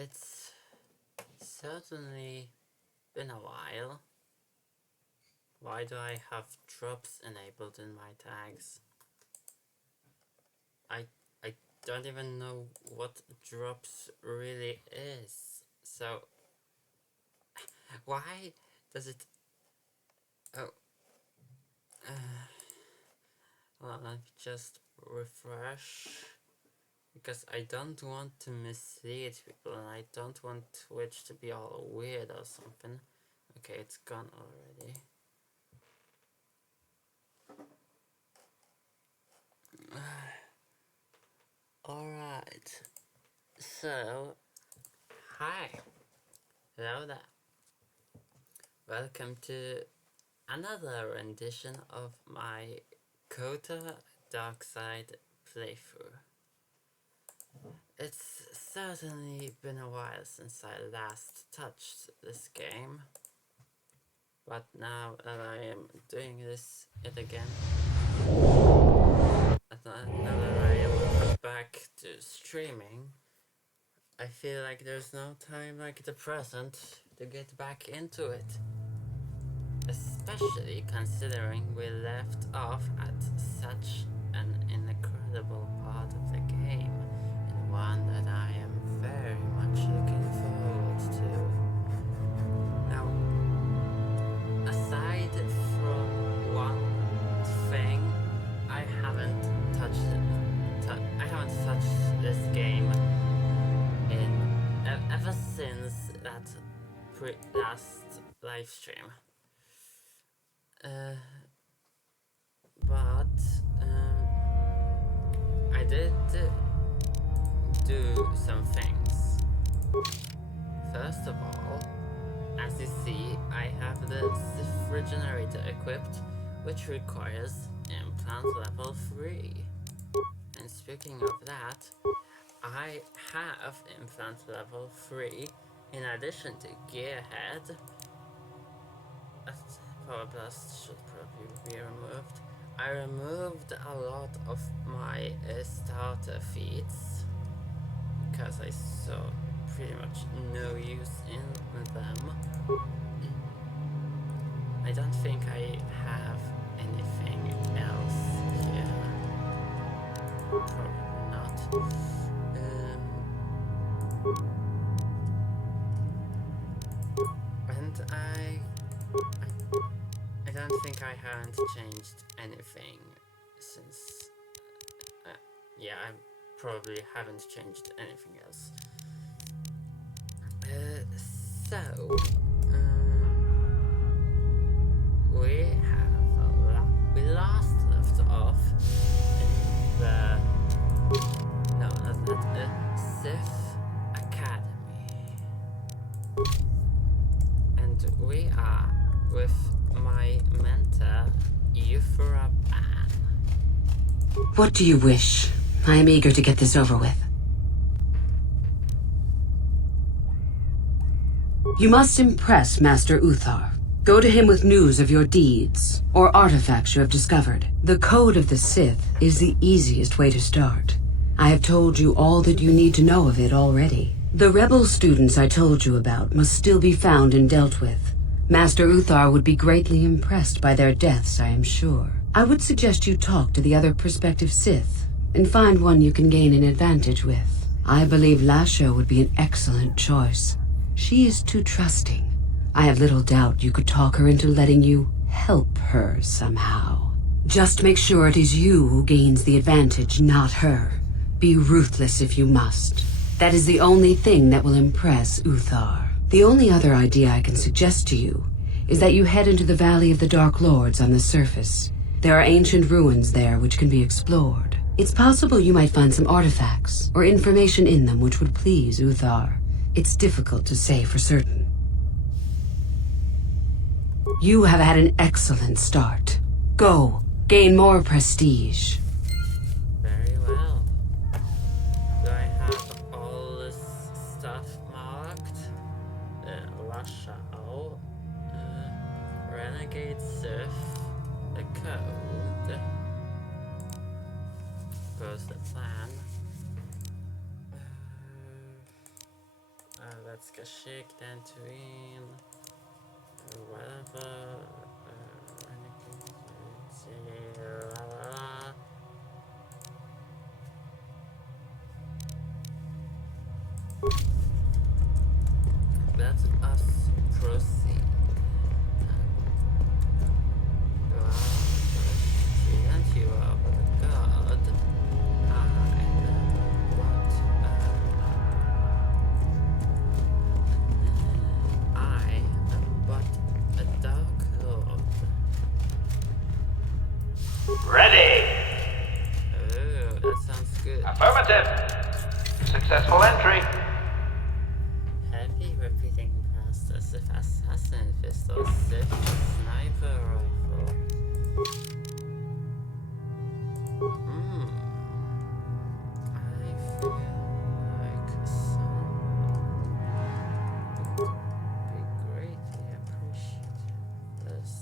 It's certainly been a while. Why do I have drops enabled in my tags? I don't even know what drops really is. So why does it... Oh. Well, let me just refresh. Because I don't want to mislead people and I don't want Twitch to be all weird or something. Okay, it's gone already. Alright. So, hi. Hello there. Welcome to another rendition of my KOTOR Dark Side playthrough. It's certainly been a while since I last touched this game, but now that I am doing it again, now that I am back to streaming, I feel like there's no time like the present to get back into it. Especially considering we left off at such an incredible part of the game. One that I am very much looking forward to. Now, aside from one thing, I haven't touched this game ever since that last live stream. But I did do some things. First of all, as you see, I have the Sif regenerator equipped, which requires implant level 3. And speaking of that, I have implant level 3 in addition to Gearhead. Power Blast should probably be removed. I removed a lot of my starter feats because I saw pretty much no use in them. I don't think I have anything else here. Probably not. And I don't think I haven't changed anything since... yeah, I probably haven't changed anything else. We last left off in the... no, that's not the Sith Academy. And we are with my mentor, Euphora Ban. What do you wish? I am eager to get this over with. You must impress Master Uthar. Go to him with news of your deeds, or artifacts you have discovered. The Code of the Sith is the easiest way to start. I have told you all that you need to know of it already. The rebel students I told you about must still be found and dealt with. Master Uthar would be greatly impressed by their deaths, I am sure. I would suggest you talk to the other prospective Sith, and find one you can gain an advantage with. I believe Lasho would be an excellent choice. She is too trusting. I have little doubt you could talk her into letting you help her somehow. Just make sure it is you who gains the advantage, not her. Be ruthless if you must. That is the only thing that will impress Uthar. The only other idea I can suggest to you is that you head into the Valley of the Dark Lords on the surface. There are ancient ruins there which can be explored. It's possible you might find some artifacts or information in them which would please Uthar. It's difficult to say for certain. You have had an excellent start. Go, gain more prestige. Very well. Do I have all this stuff marked? Lashao, Renegade Sith, the code. Goes the plan. Let's get shake then to in. Whatever. Let us proceed. Present you are the god. I am but a dark lord. Ready! Oh, that sounds good. Affirmative! Successful entry. Heavy repeating past as if assassin pistol, Sith sniper rifle. I feel like someone would be greatly appreciative of this.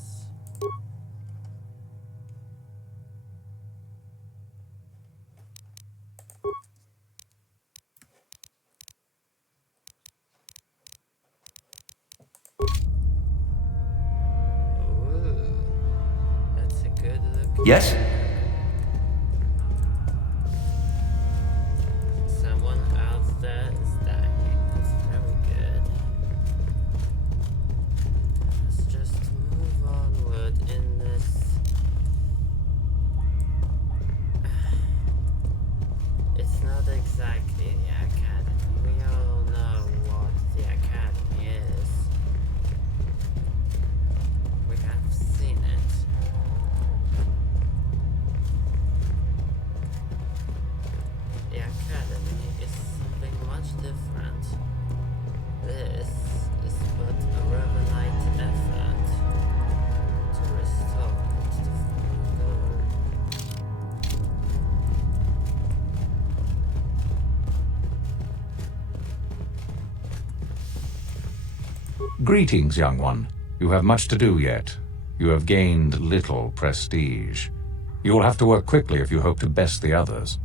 Ooh, that's a good look. Yes? Someone out there is dying. That's very good. Let's just move onward in this. It's not exactly the academy. We all know what the academy is. We have seen it. The academy is something much different. This is but a Revenite effort to restore it to former glory. Greetings, young one. You have much to do yet. You have gained little prestige. You will have to work quickly if you hope to best the others.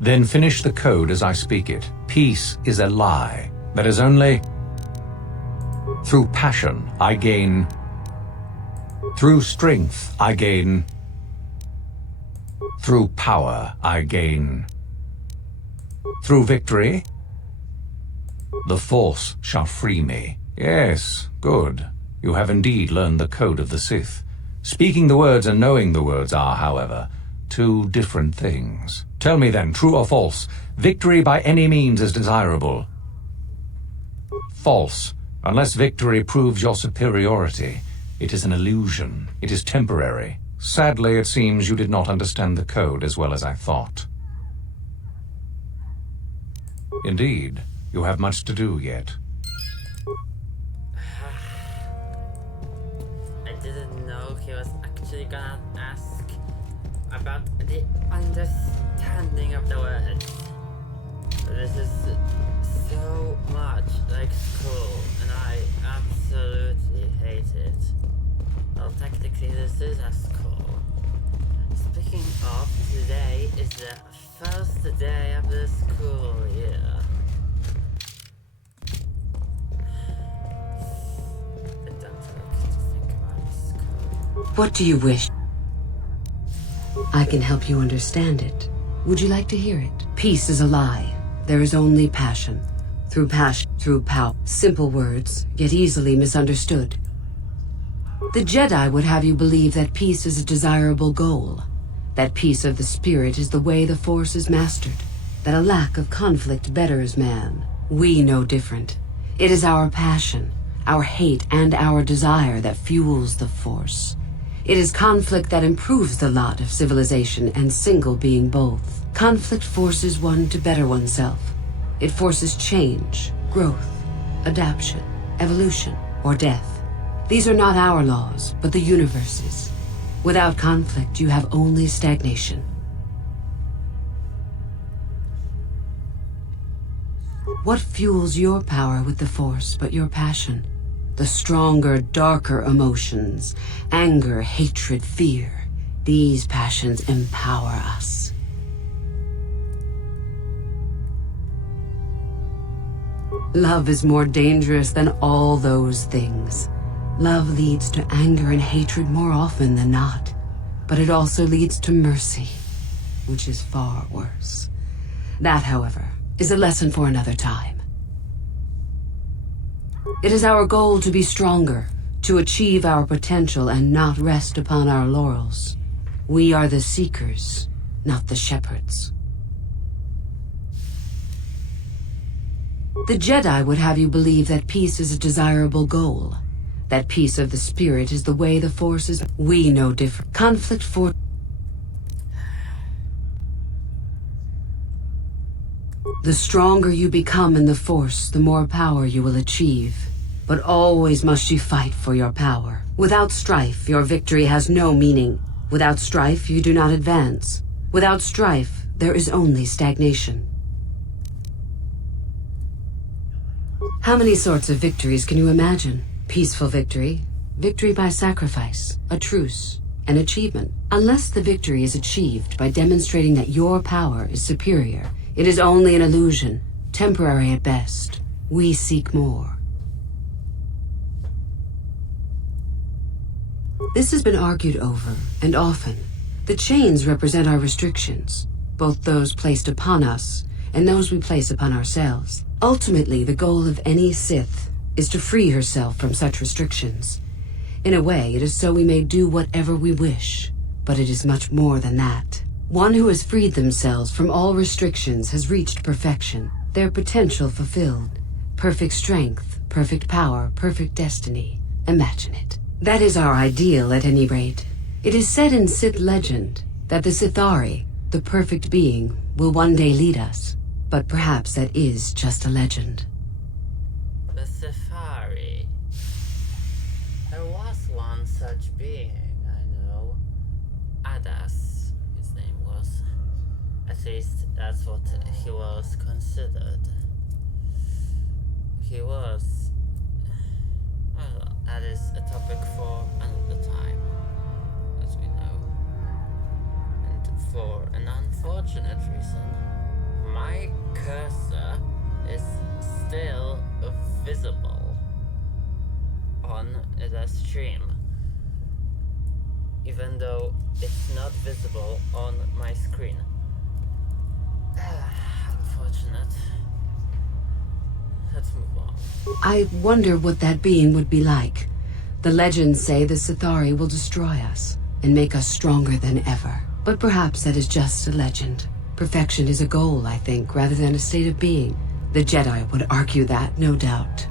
Then finish the code as I speak it. Peace is a lie. That is only... Through passion, I gain... Through strength, I gain... Through power, I gain... Through victory, the Force shall free me. Yes, good. You have indeed learned the code of the Sith. Speaking the words and knowing the words are, however, two different things. Tell me then, true or false, victory by any means is desirable. False. Unless victory proves your superiority, it is an illusion. It is temporary. Sadly, it seems you did not understand the code as well as I thought. Indeed, you have much to do yet. I didn't know he was actually gonna ask about the understanding of the words. This is so much like school, and I absolutely hate it. Well, technically this is a school. Speaking of, today is the first day of the school year. I don't like to think about school. What do you wish? I can help you understand it. Would you like to hear it? Peace is a lie. There is only passion. Through power. Simple words, yet easily misunderstood. The Jedi would have you believe that peace is a desirable goal. That peace of the spirit is the way the Force is mastered. That a lack of conflict betters man. We know different. It is our passion, our hate, and our desire that fuels the Force. It is conflict that improves the lot of civilization and single being both. Conflict forces one to better oneself. It forces change, growth, adaptation, evolution, or death. These are not our laws, but the universe's. Without conflict, you have only stagnation. What fuels your power with the Force but your passion? The stronger, darker emotions, anger, hatred, fear. These passions empower us. Love is more dangerous than all those things. Love leads to anger and hatred more often than not, but it also leads to mercy, which is far worse. That, however, is a lesson for another time. It is our goal to be stronger, to achieve our potential and not rest upon our laurels. We are the seekers, not the shepherds. The Jedi would have you believe that peace is a desirable goal. That peace of the spirit is the way the Force is. We know different. Conflict for... The stronger you become in the Force, the more power you will achieve. But always must you fight for your power. Without strife, your victory has no meaning. Without strife, you do not advance. Without strife, there is only stagnation. How many sorts of victories can you imagine? Peaceful victory, victory by sacrifice, a truce, an achievement. Unless the victory is achieved by demonstrating that your power is superior, it is only an illusion, temporary at best. We seek more. This has been argued over, and often. The chains represent our restrictions, both those placed upon us and those we place upon ourselves. Ultimately, the goal of any Sith is to free herself from such restrictions. In a way, it is so we may do whatever we wish, but it is much more than that. One who has freed themselves from all restrictions has reached perfection, their potential fulfilled. Perfect strength, perfect power, perfect destiny. Imagine it. That is our ideal, at any rate. It is said in Sith legend that the Sithari, the perfect being, will one day lead us. But perhaps that is just a legend. The Safari. There was one such being, I know. Adas, his name was. At least that's what he was considered. He was... Well, that is a topic for another time, as we know. And for an unfortunate reason, my cursor is still visible on the stream, even though it's not visible on my screen. Unfortunate. Let's move on. I wonder what that being would be like. The legends say the Sithari will destroy us and make us stronger than ever. But perhaps that is just a legend. Perfection is a goal, I think, rather than a state of being. The Jedi would argue that, no doubt.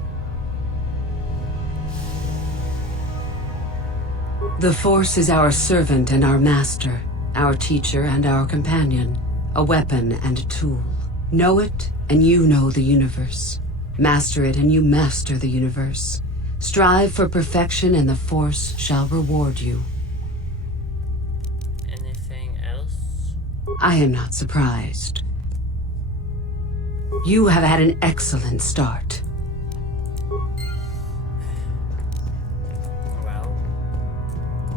The Force is our servant and our master, our teacher and our companion, a weapon and a tool. Know it, and you know the universe. Master it, and you master the universe. Strive for perfection, and the Force shall reward you. Anything else? I am not surprised. You have had an excellent start. Well,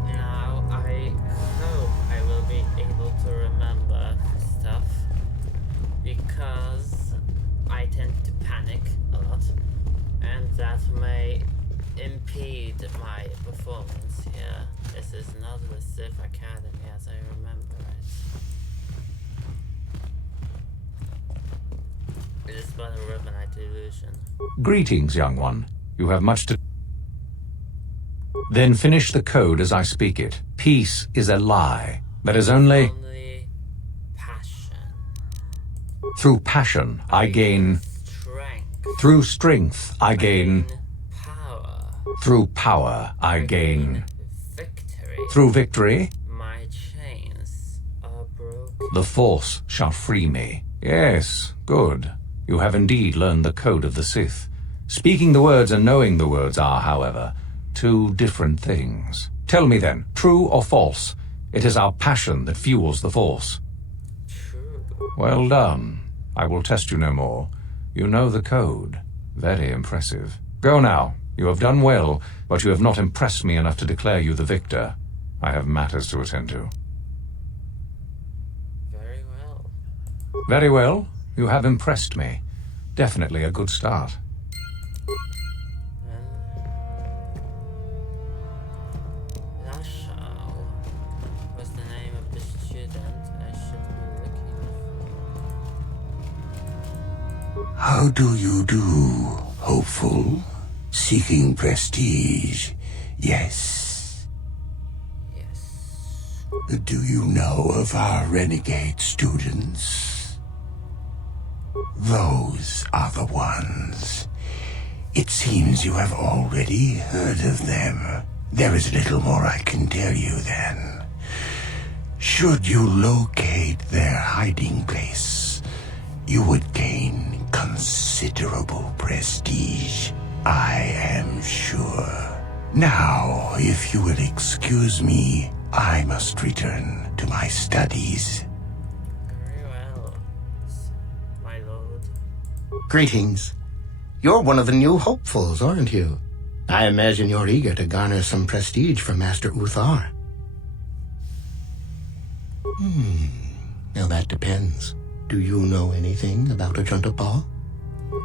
now I hope I will be able to remember stuff, because I tend to panic a lot, and that may impede my performance here. This is not the Sith Academy as I remember it. It is but a Ribbonite illusion. Greetings, young one. You have much to... Then finish the code as I speak it. Peace is a lie. That is only... Only passion. Through passion, I gain... Strength. Through strength, I gain... Power. Through power, I gain... Victory. Through victory, My chains are broken. the Force shall free me. Yes, good. You have indeed learned the code of the Sith. Speaking the words and knowing the words are, however, two different things. Tell me then, true or false? It is our passion that fuels the Force. True. Well done. I will test you no more. You know the code. Very impressive. Go now. You have done well, but you have not impressed me enough to declare you the victor. I have matters to attend to. Very well. Very well. You have impressed me. Definitely a good start. Lasha was the name of the student I should be looking for. How do you do, hopeful? Seeking prestige, yes. Yes. Do you know of our renegade students? Those are the ones. It seems you have already heard of them. There is little more I can tell you then. Should you locate their hiding place, you would gain considerable prestige, I am sure. Now, if you will excuse me, I must return to my studies. Very well, my lord. Greetings. You're one of the new hopefuls, aren't you? I imagine you're eager to garner some prestige from Master Uthar. Now that depends. Do you know anything about Ajunta Pall?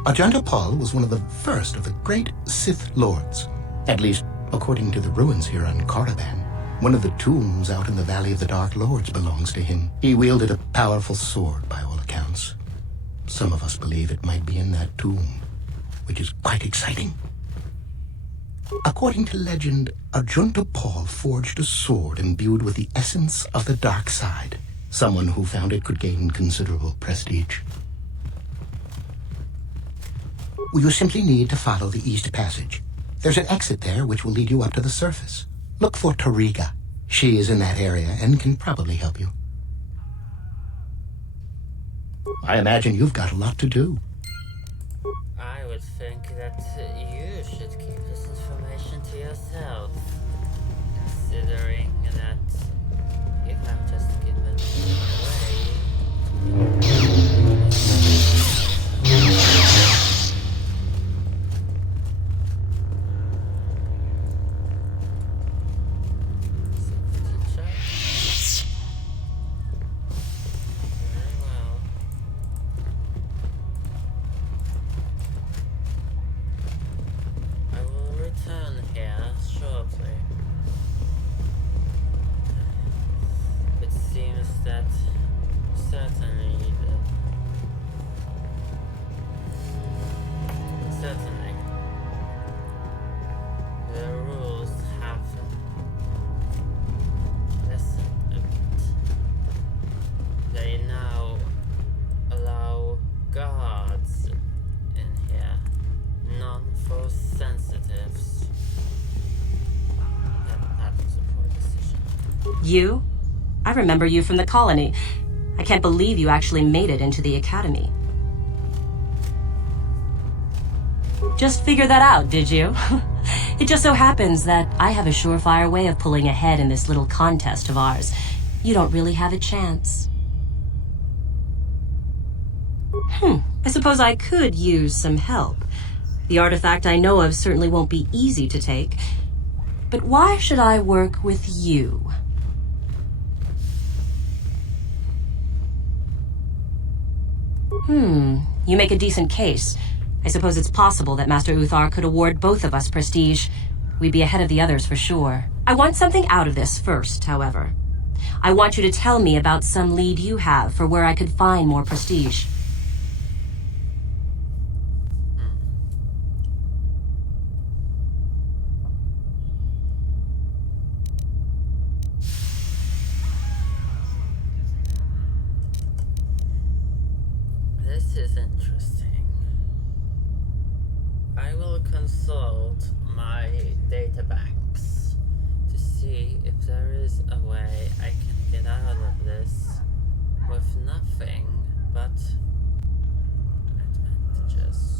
Ajunta Pall was one of the first of the great Sith Lords. At least, according to the ruins here on Caravan. One of the tombs out in the Valley of the Dark Lords belongs to him. He wielded a powerful sword, by all accounts. Some of us believe it might be in that tomb, which is quite exciting. According to legend, Ajunta Pall forged a sword imbued with the essence of the dark side. Someone who found it could gain considerable prestige. You simply need to follow the East Passage. There's an exit there which will lead you up to the surface. Look for Tariga. She is in that area and can probably help you. I imagine you've got a lot to do. I would think that you should keep this information to yourself, considering that you have just given me away. Safety check. Very well. I will return here shortly. It seems that certainly the rules have lessened a bit. They now allow guards in here, non-force sensitives. That was a poor decision. You? I remember you from the colony. I can't believe you actually made it into the academy. Just figure that out, did you? It just so happens that I have a surefire way of pulling ahead in this little contest of ours. You don't really have a chance. I suppose I could use some help. The artifact I know of certainly won't be easy to take. But why should I work with you? You make a decent case. I suppose it's possible that Master Uthar could award both of us prestige. We'd be ahead of the others for sure. I want something out of this first, however. I want you to tell me about some lead you have for where I could find more prestige. This is interesting. I will consult my databanks to see if there is a way I can get out of this with nothing but advantages.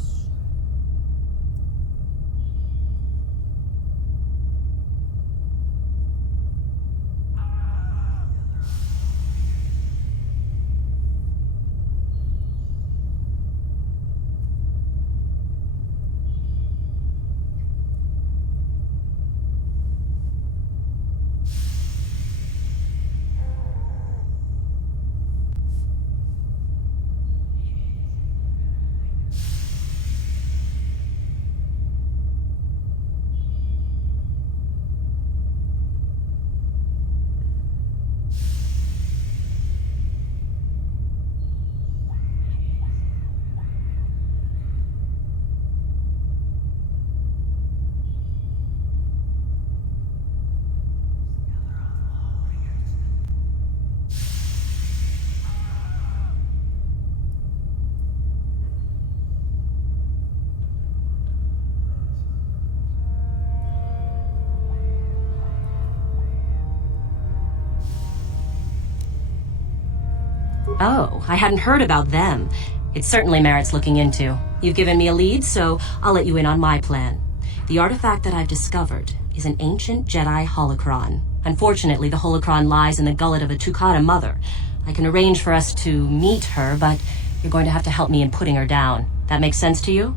Oh, I hadn't heard about them. It certainly merits looking into. You've given me a lead, so I'll let you in on my plan. The artifact that I've discovered is an ancient Jedi holocron. Unfortunately, the holocron lies in the gullet of a Tukata mother. I can arrange for us to meet her, but you're going to have to help me in putting her down. That makes sense to you?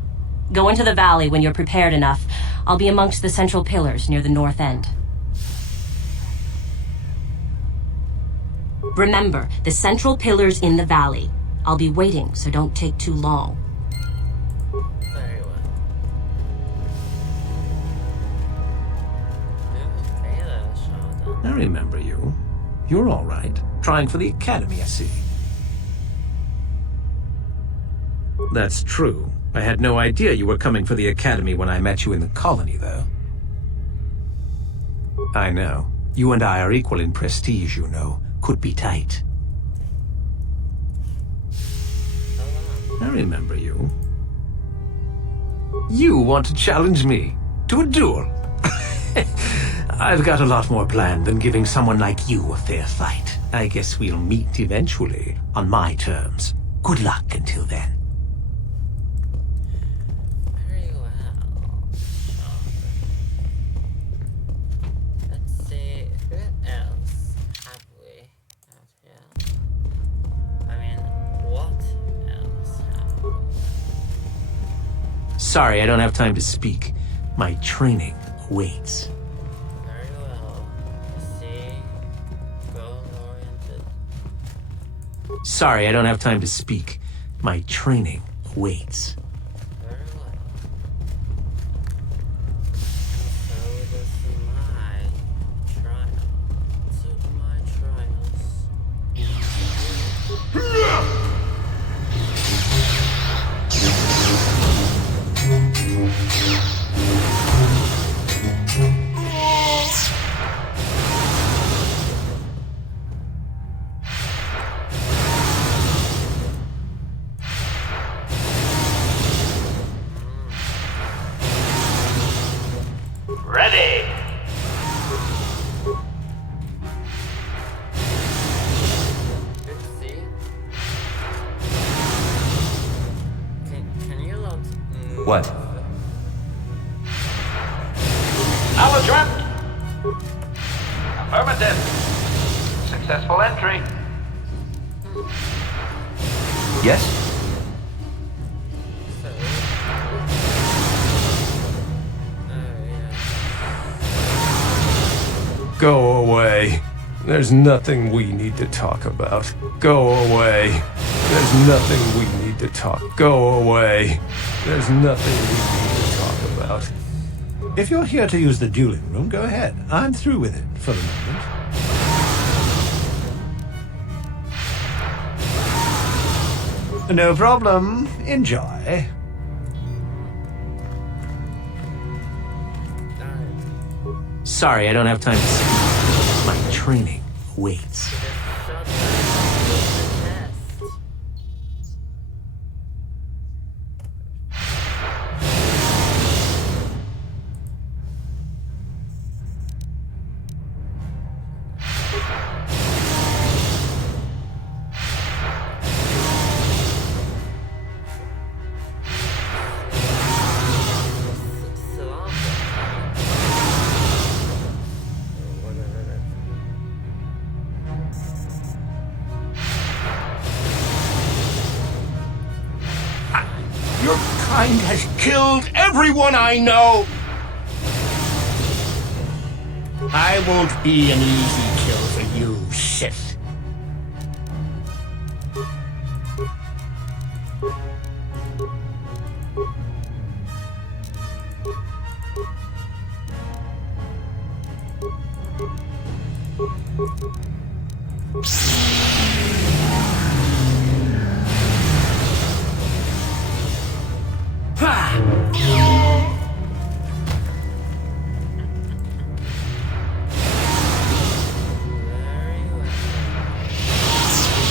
Go into the valley when you're prepared enough. I'll be amongst the central pillars near the north end. Remember, the central pillar's in the valley. I'll be waiting, so don't take too long. Very well. Okay there, Sheldon. I remember you. You're all right. Trying for the academy, I see. That's true. I had no idea you were coming for the academy when I met you in the colony, though. I know. You and I are equal in prestige, you know. Could be tight. I remember you. You want to challenge me to a duel? I've got a lot more planned than giving someone like you a fair fight. I guess we'll meet eventually, on my terms. Good luck until then. Very well, Sheldon. Let's see, who else have we out here? I mean, what else have we? Sorry, I don't have time to speak. My training waits. Very well. See, goal-oriented. Sorry, I don't have time to speak. My training waits. Very well. So does my trial. So do my trials. Ready. Good to see. Can you lot move? What? Acknowledgement. Affirmative. Successful entry. Yes? So, yeah. Go away. There's nothing we need to talk about. Go away. There's nothing we need to talk. Go away. There's nothing we need to talk about. If you're here to use the dueling room, go ahead. I'm through with it for the moment. No problem. Enjoy. Sorry, I don't have time to speak. My training waits. kind has killed everyone I know. I won't be an easy kill for you, Sith.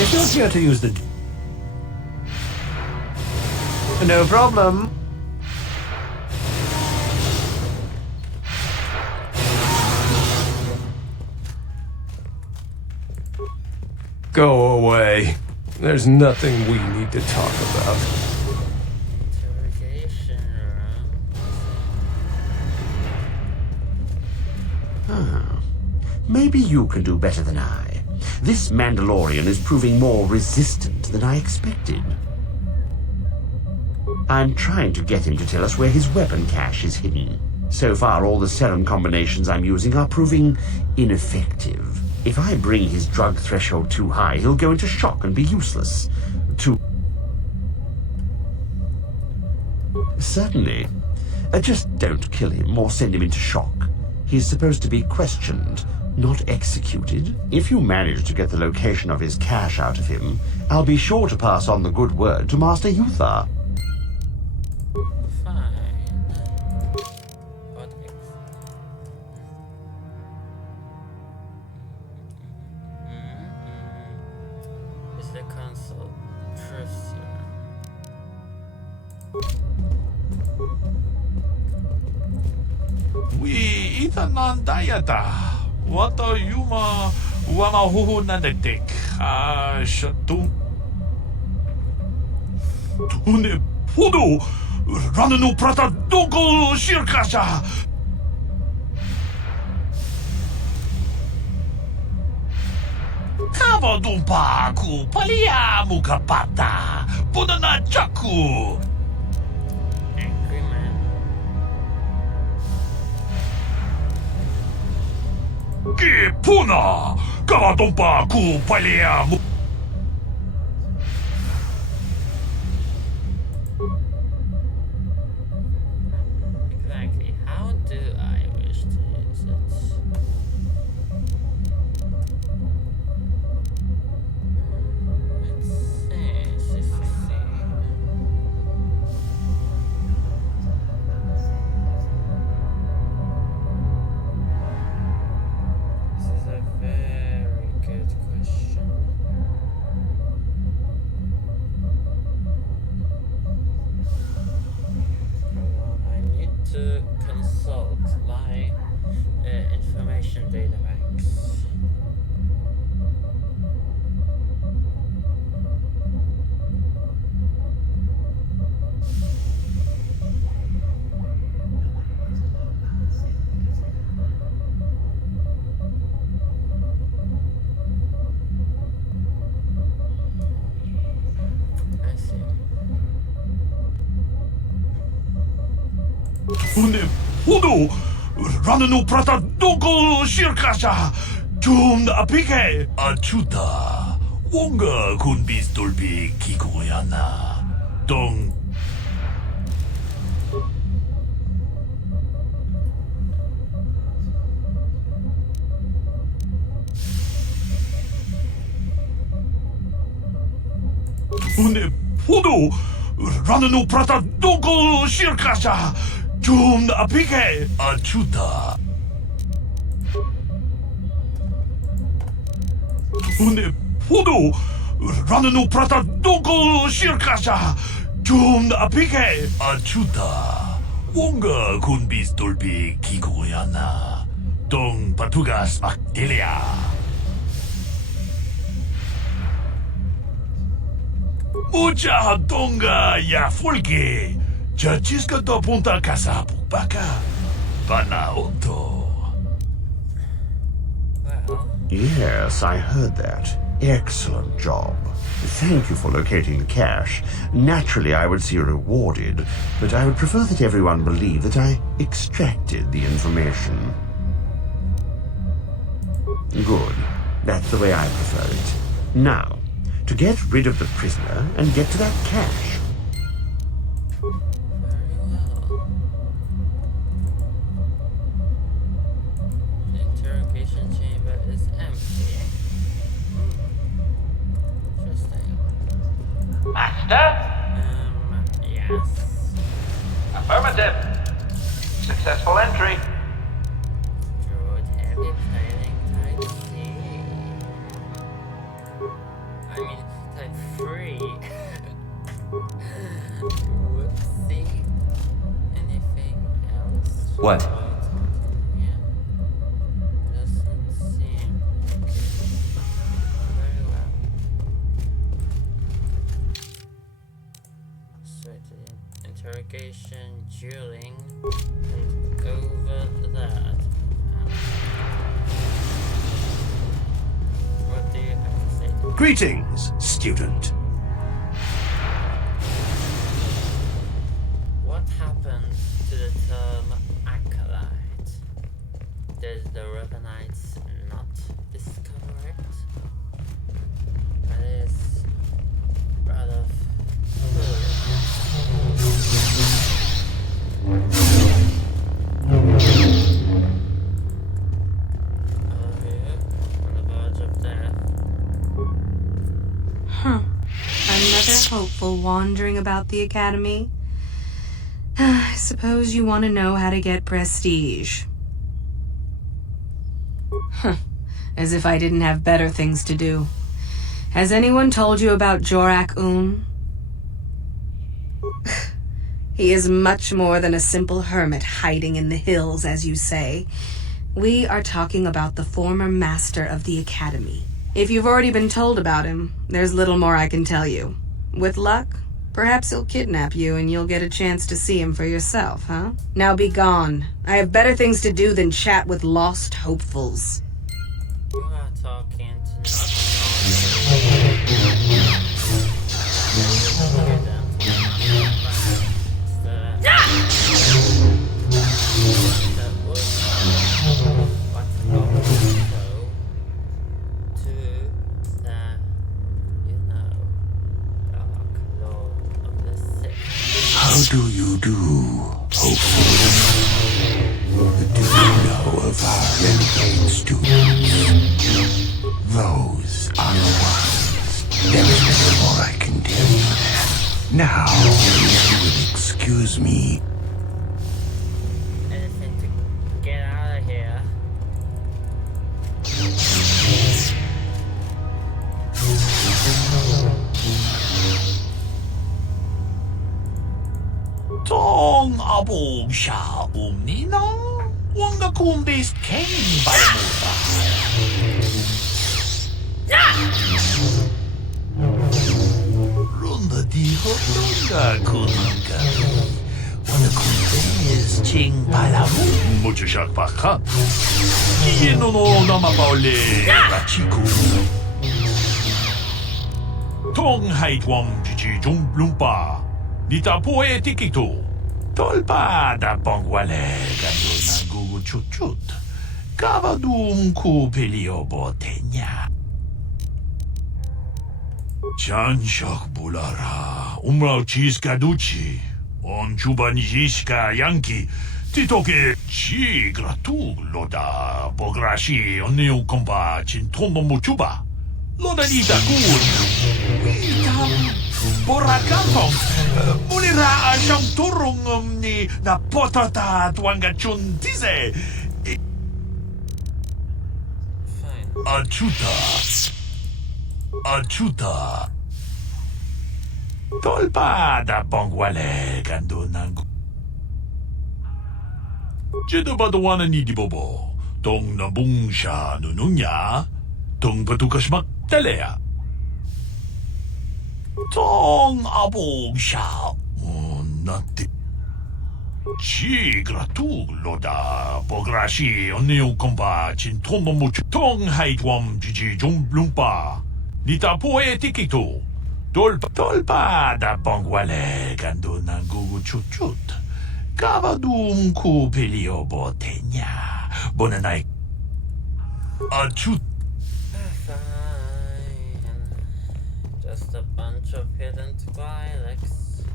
If you're here to use the... No problem. Go away. There's nothing we need to talk about. Interrogation room. Maybe you can do better than I. This Mandalorian is proving more resistant than I expected. I'm trying to get him to tell us where his weapon cache is hidden. So far, all the serum combinations I'm using are proving ineffective. If I bring his drug threshold too high, he'll go into shock and be useless. Certainly. Just don't kill him or send him into shock. He's supposed to be questioned, not executed. If you manage to get the location of his cache out of him, I'll be sure to pass on the good word to Master Uthar. Fine. What is the console truth serum? We itanan dayata. Wata yuma wama huhu nanetik. Shatum. Tune podo. Rananu prata doko shirkasha. Kavadumpa ku palia mukapata. Punana chaku. Angry man. Ki puna. Kavadumpa ku palia mu. Exactly. How do I wish to use it? Let's see. This is a very good question. Well, I need to consult my information data banks. I see. Tune podo. Rananu prata doko shirkasha. Tum apike. Achuta. Wonga kun bistolpi kikoyana. Dong. Tune podo. Rananu prata doko shirkasha. Tum apike. Achuta. Tune podo. Rananu prata doko shirkasha. Tum apike. Achuta. Wonga kun bistolpi kikoyana. Dong patugas makdelia. Mucha donga ya fulke. Chachiska to punta casa pupaka. Panaoto. Well, Yes, I heard that. Excellent job. Thank you for locating the cache. Naturally, I would see you rewarded, but I would prefer that everyone believe that I extracted the information. Good. That's the way I prefer it. Now, to get rid of the prisoner and get to that cache. The interrogation chamber is empty. Interesting. Master? Yes. Affirmative. Successful entry. Druid heavy planning type C. I mean, type 3. Whoopsie. Anything else? What? Yeah. Doesn't seem very well. Straight to the interrogation, dueling, and over that. What do you have to say to that? Greetings, student. What happened to the term acolyte? Did the Rebanites not discover it? That is rather on the verge of death. Huh. Another hopeful wandering about the academy. I suppose you want to know how to get prestige. Huh. As if I didn't have better things to do. Has anyone told you about Jorak-Un? He is much more than a simple hermit hiding in the hills, as you say. We are talking about the former master of the academy. If you've already been told about him, there's little more I can tell you. With luck, perhaps he'll kidnap you and you'll get a chance to see him for yourself, huh? Now be gone. I have better things to do than chat with lost hopefuls. You are talking to not How do you do, hopeful? Do you know of our renegade students? Those are the ones. There is little more I can tell you then. Now, if you will excuse me. anything to get out of here. Tong abog siya umnina. Wanga kundis ken balamuta. Runda di hotonga kunanga. Wanga kundis ching balamu. Mucho siya pakat. Iyeno no namapaule rachiku. Tong haitwam chichi jumplumpa. Nita poetikito. Tolpa da pongwale gando na gugu chut. Kavadum ku pelio botenya. Chanshak bulara. Umrao chis kaduchi. On chubanjiska yanki. Titoke chi gratu loda. Bograshi oneu kompa chintono muchuba. Loda nita kun. Witam. Borakantong, mulira siyang turong ni na potata tuanga chuntize. Fine. Achuta. Tolpa da pongwale gando nang. Jedo ba dawana ni di bobo, tong nabung siya nununya, tong patukasmak talea. Tong abog siya. Nati. Chi gratu loda. Bograshi oneo kompa chintono mucho. Tong haitwam jiji jumplumpa. Dita poetic ito. Tolpa da bongwale gando ng guguchut-chut. Kavadum ku pilio botenya. Bonanay. Achut. Fine. Just a bunch of hidden Twi'leks.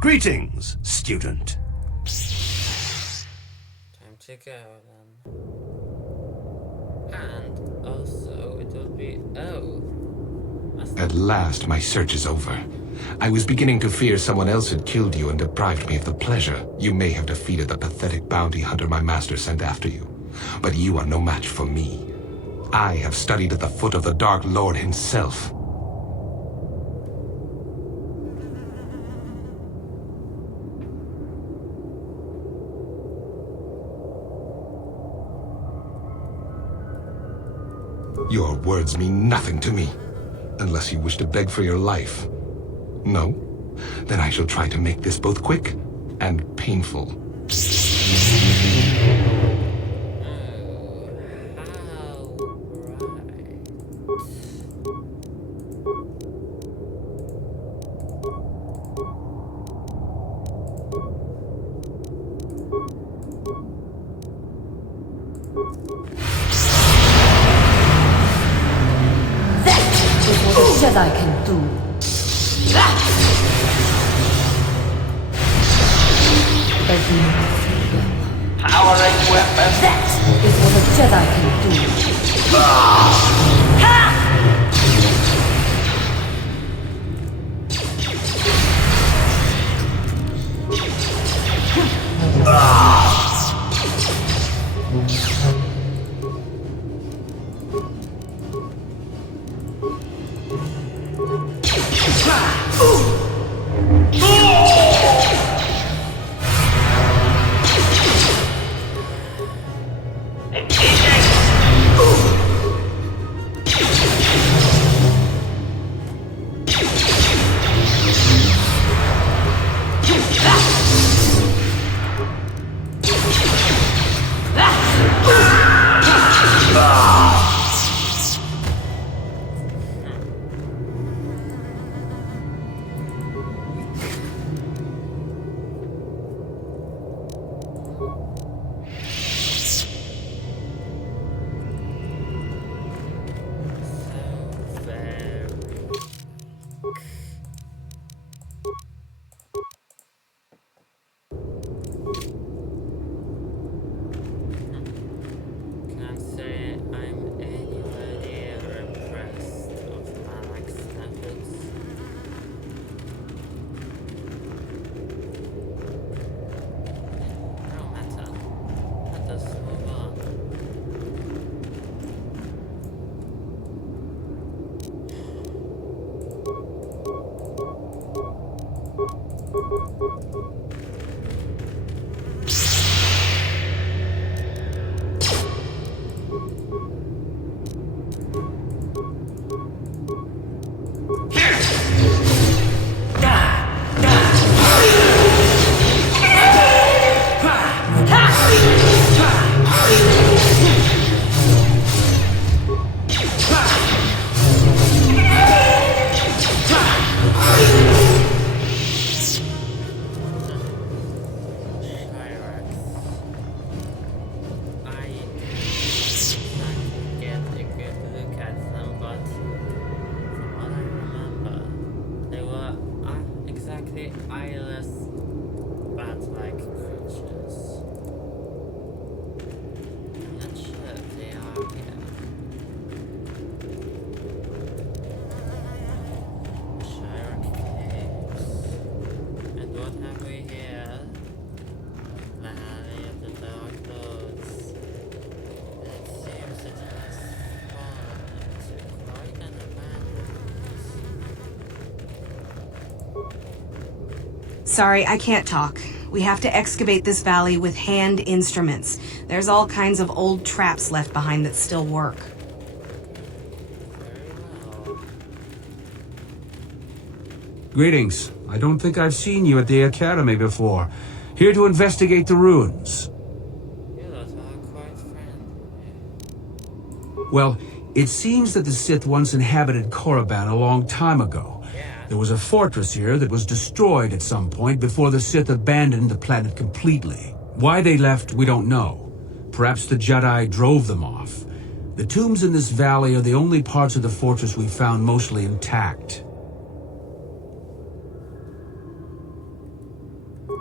Greetings, student. Time to go then. And also it will be At last, my search is over. I was beginning to fear someone else had killed you and deprived me of the pleasure. You may have defeated the pathetic bounty hunter my master sent after you, but you are no match for me. I have studied at the foot of the Dark Lord himself. Your words mean nothing to me, unless you wish to beg for your life. No? Then I shall try to make this both quick and painful. Jedi can do. Powering weapon. That is what a Jedi can Sorry, I can't talk. We have to excavate this valley with hand instruments. There's all kinds of old traps left behind that still work. Greetings. I don't think I've seen you at the Academy before. Here to investigate the ruins. You lot are quite friendly. Well, it seems that the Sith once inhabited Korriban a long time ago. There was a fortress here that was destroyed at some point before the Sith abandoned the planet completely. Why they left, we don't know. Perhaps the Jedi drove them off. The tombs in this valley are the only parts of the fortress we found mostly intact.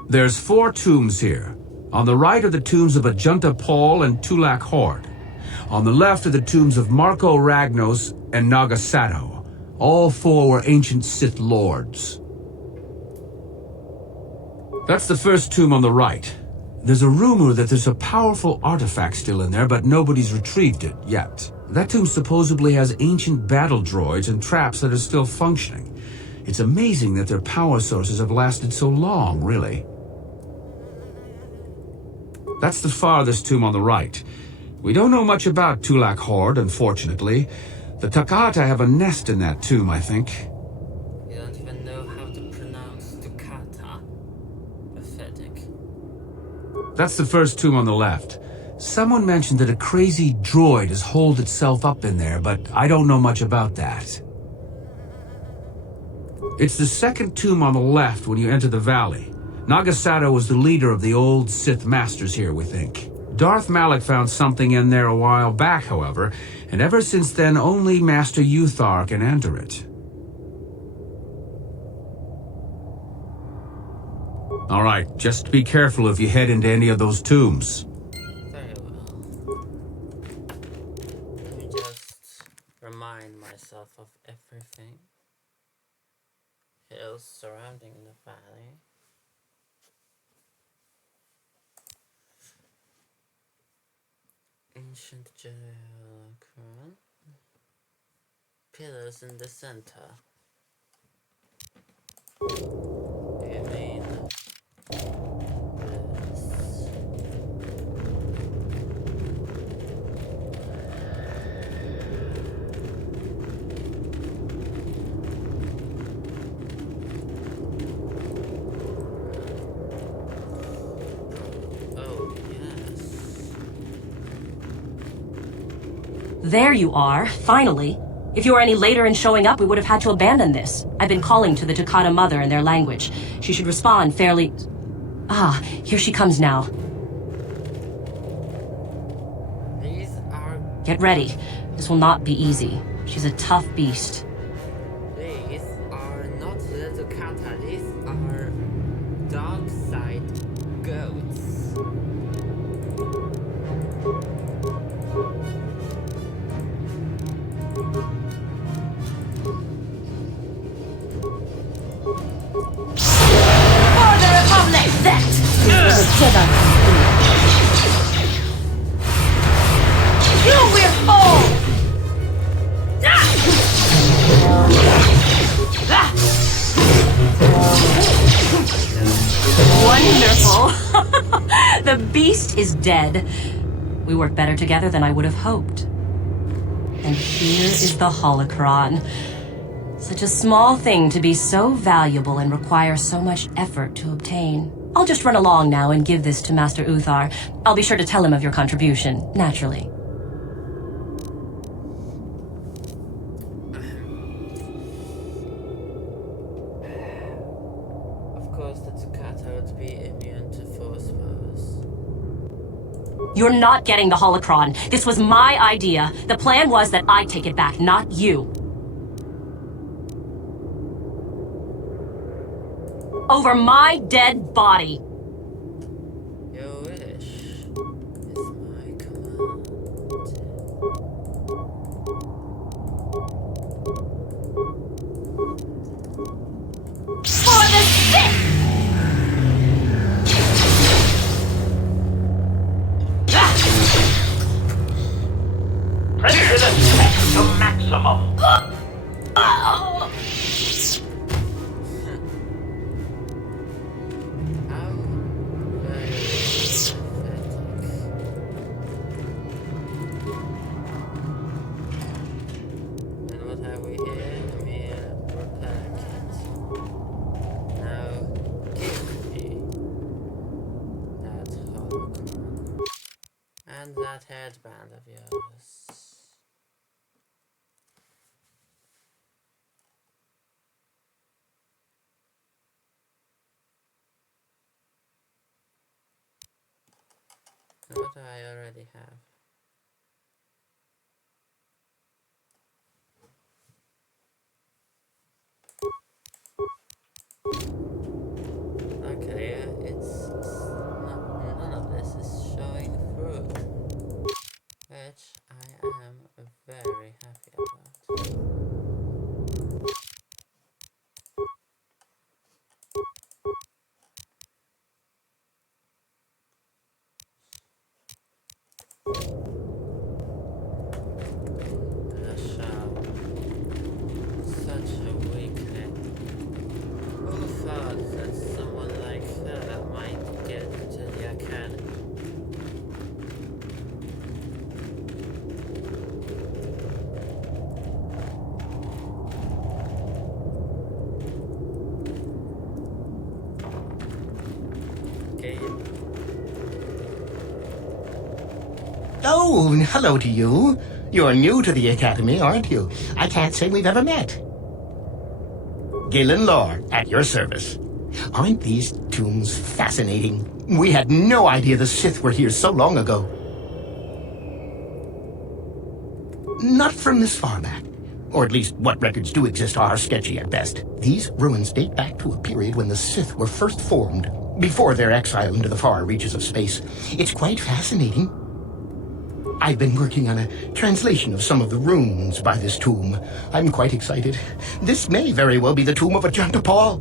There's 4 tombs here. On the right are the tombs of Ajunta Paul and Tulak Hord. On the left are the tombs of Marco Ragnos and Nagasato. All 4 were ancient Sith lords. That's the first tomb on the right. There's a rumor that there's a powerful artifact still in there, but nobody's retrieved it yet. That tomb supposedly has ancient battle droids and traps that are still functioning. It's amazing that their power sources have lasted so long, really. That's the farthest tomb on the right. We don't know much about Tulak Hord, unfortunately. The Takata have a nest in that tomb, I think. You don't even know how to pronounce Takata. Pathetic. That's the first tomb on the left. Someone mentioned that a crazy droid has holed itself up in there, but I don't know much about that. It's the second tomb on the left when you enter the valley. Nagasato was the leader of the old Sith Masters here, we think. Darth Malak found something in there a while back, however, and ever since then only Master Uthar can enter it. All right, just be careful if you head into any of those tombs. Very well. Let me just remind myself of everything. Hills surrounding the valley. Ancient Jedi crown. Pillars in the center. Do you mean this? Oh, yes. There you are, finally. If you were any later in showing up, we would have had to abandon this. I've been calling to the Takata mother in their language. She should respond fairly... Ah, here she comes now. These are... Get ready. This will not be easy. She's a tough beast. These are not little kata. These are dog-side goats. You will fall! Wonderful! The beast is dead. We work better together than I would have hoped. And here is the holocron. Such a small thing to be so valuable and require so much effort to obtain. I'll just run along now and give this to Master Uthar. I'll be sure to tell him of your contribution, naturally. Of course, the Takata would be immune to force foes. You're not getting the holocron. This was my idea. The plan was that I take it back, not you. Over my dead body. Your wish is my command. For the Sith! Pressure the tech to maximum. And that headband of yours. What do I already have? Okay, it's none of this is showing through, which I am very happy about. Such a weakling. Who thought that someone like her might get into the academy? Game. Oh, hello to you. You're new to the Academy, aren't you? I can't say we've ever met. Galen Lore, at your service. Aren't these tombs fascinating? We had no idea the Sith were here so long ago. Not from this far back. Or at least what records do exist are sketchy at best. These ruins date back to a period when the Sith were first formed, before their exile into the far reaches of space. It's quite fascinating. I've been working on a translation of some of the runes by this tomb. I'm quite excited. This may very well be the tomb of Ajanta Paul.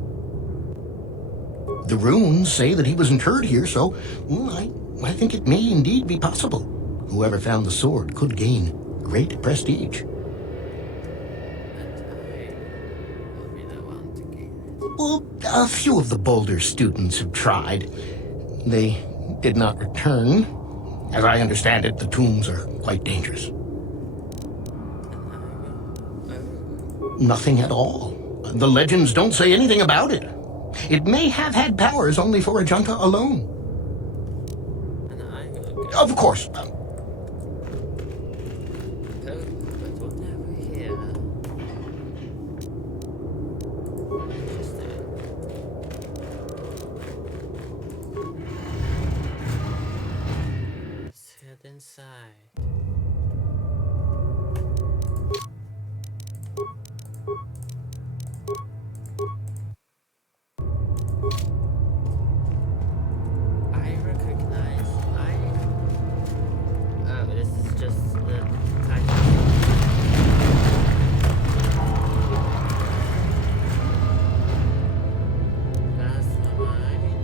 The runes say that he was interred here, so I think it may indeed be possible. Whoever found the sword could gain great prestige. Well, a few of the Boulder students have tried. They did not return. As I understand it, the tombs are quite dangerous. Nothing at all. The legends don't say anything about it. It may have had powers only for Ajanta alone. Of course. Inside. I recognize oh, this is just the title. That's mine.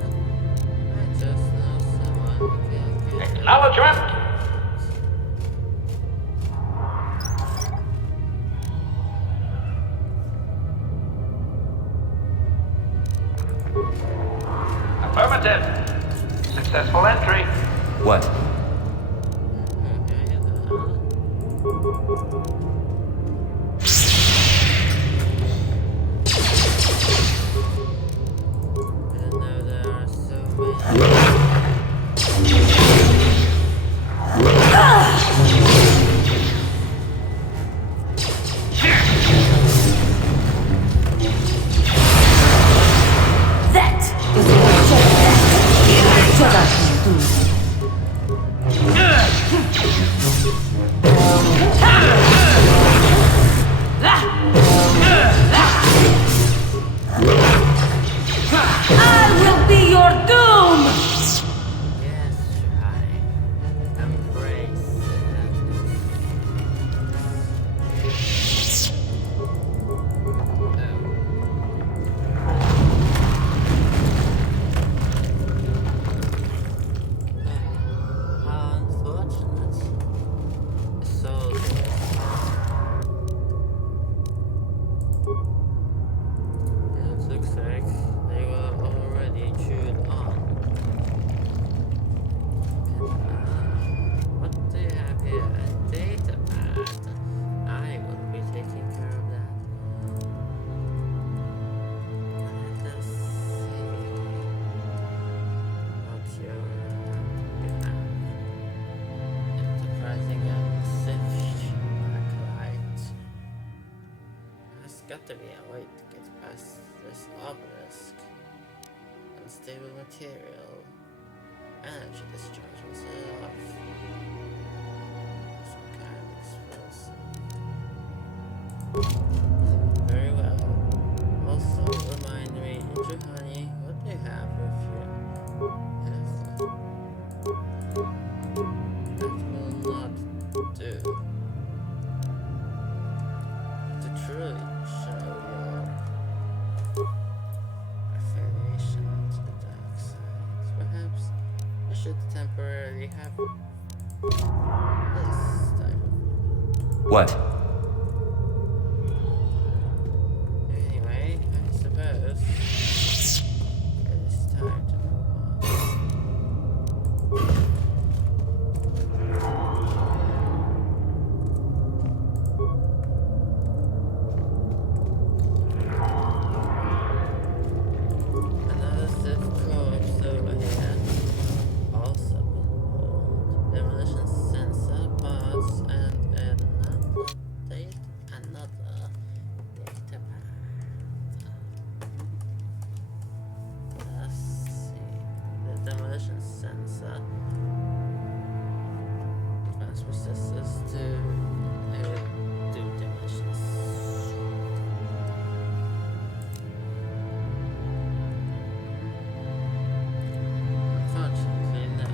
I just know someone who can get Acknowledgement! Affirmative. Successful entry. What? I know there are so many. I will be your doom! Yes, try. Embrace how unfortunate. Soldiers. It looks like they were already chewed on. What do you have here? A data pad. I will be taking care of that. Let us see what you have. Enterprising and Sith Acolyte. There's got to be a way to get past this obelisk. Unstable material. Energy discharge was set off. Some kind of explosive. Very well. Also, remind me, Juhani, what do you have with you? Yes. That will not do. To truly show your affiliation to the dark side, perhaps I should temporarily have this type of weapon. What? Anyway, I suppose it is time to move on. Another Sith corpse over here. Also been hold. Demolition sensor parts and another data path. Let's see. The demolition sensor transmits this to do demolitions. Unfortunately, no.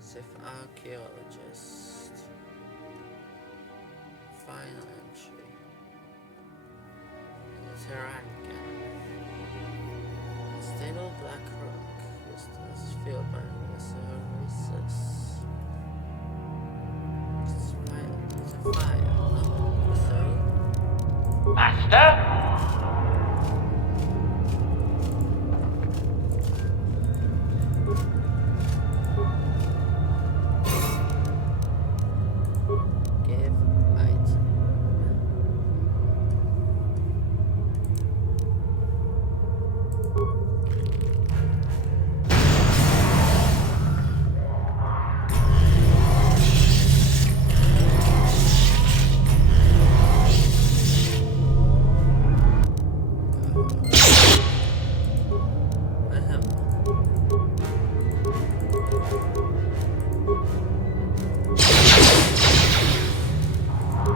Sith archaeologist. Final entry. Tarangan. Stable black rock. Crystals filled by lesser races. It's a fire, no? So, Master? give item.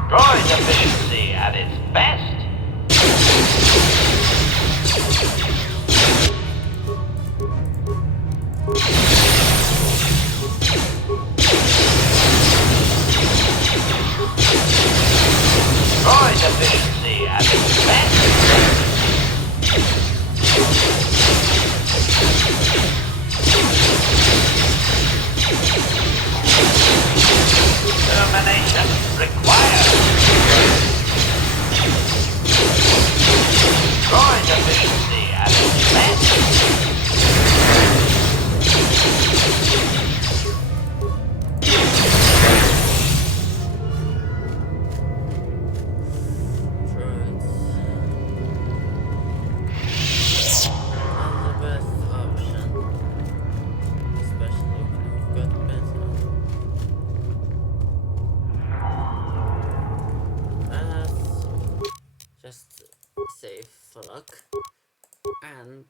Droid efficiency at its best. Droid efficiency at its best. Termination required. Droid efficiency at its best. Droids. Not the best option. Especially when we've got better. Let's just save for luck. And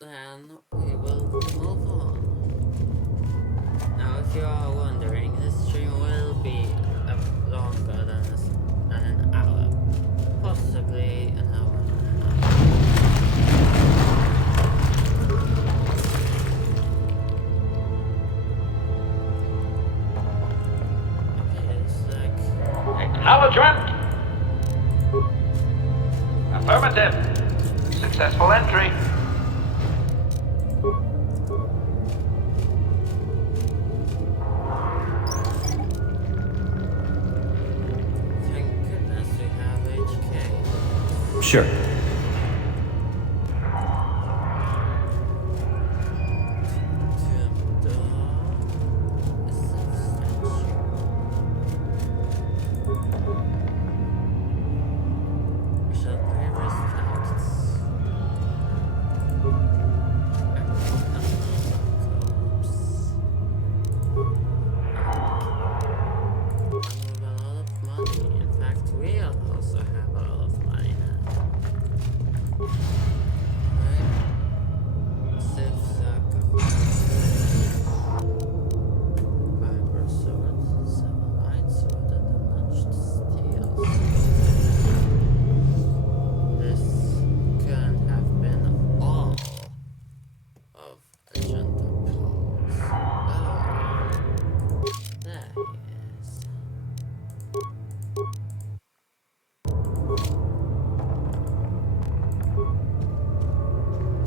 then we will move on. Now, if you are wondering, this stream will be longer than an hour. Possibly an hour and a half. Okay, it's like... Acknowledgement. Affirmative. Successful entry. Thank goodness we have HK. Sure.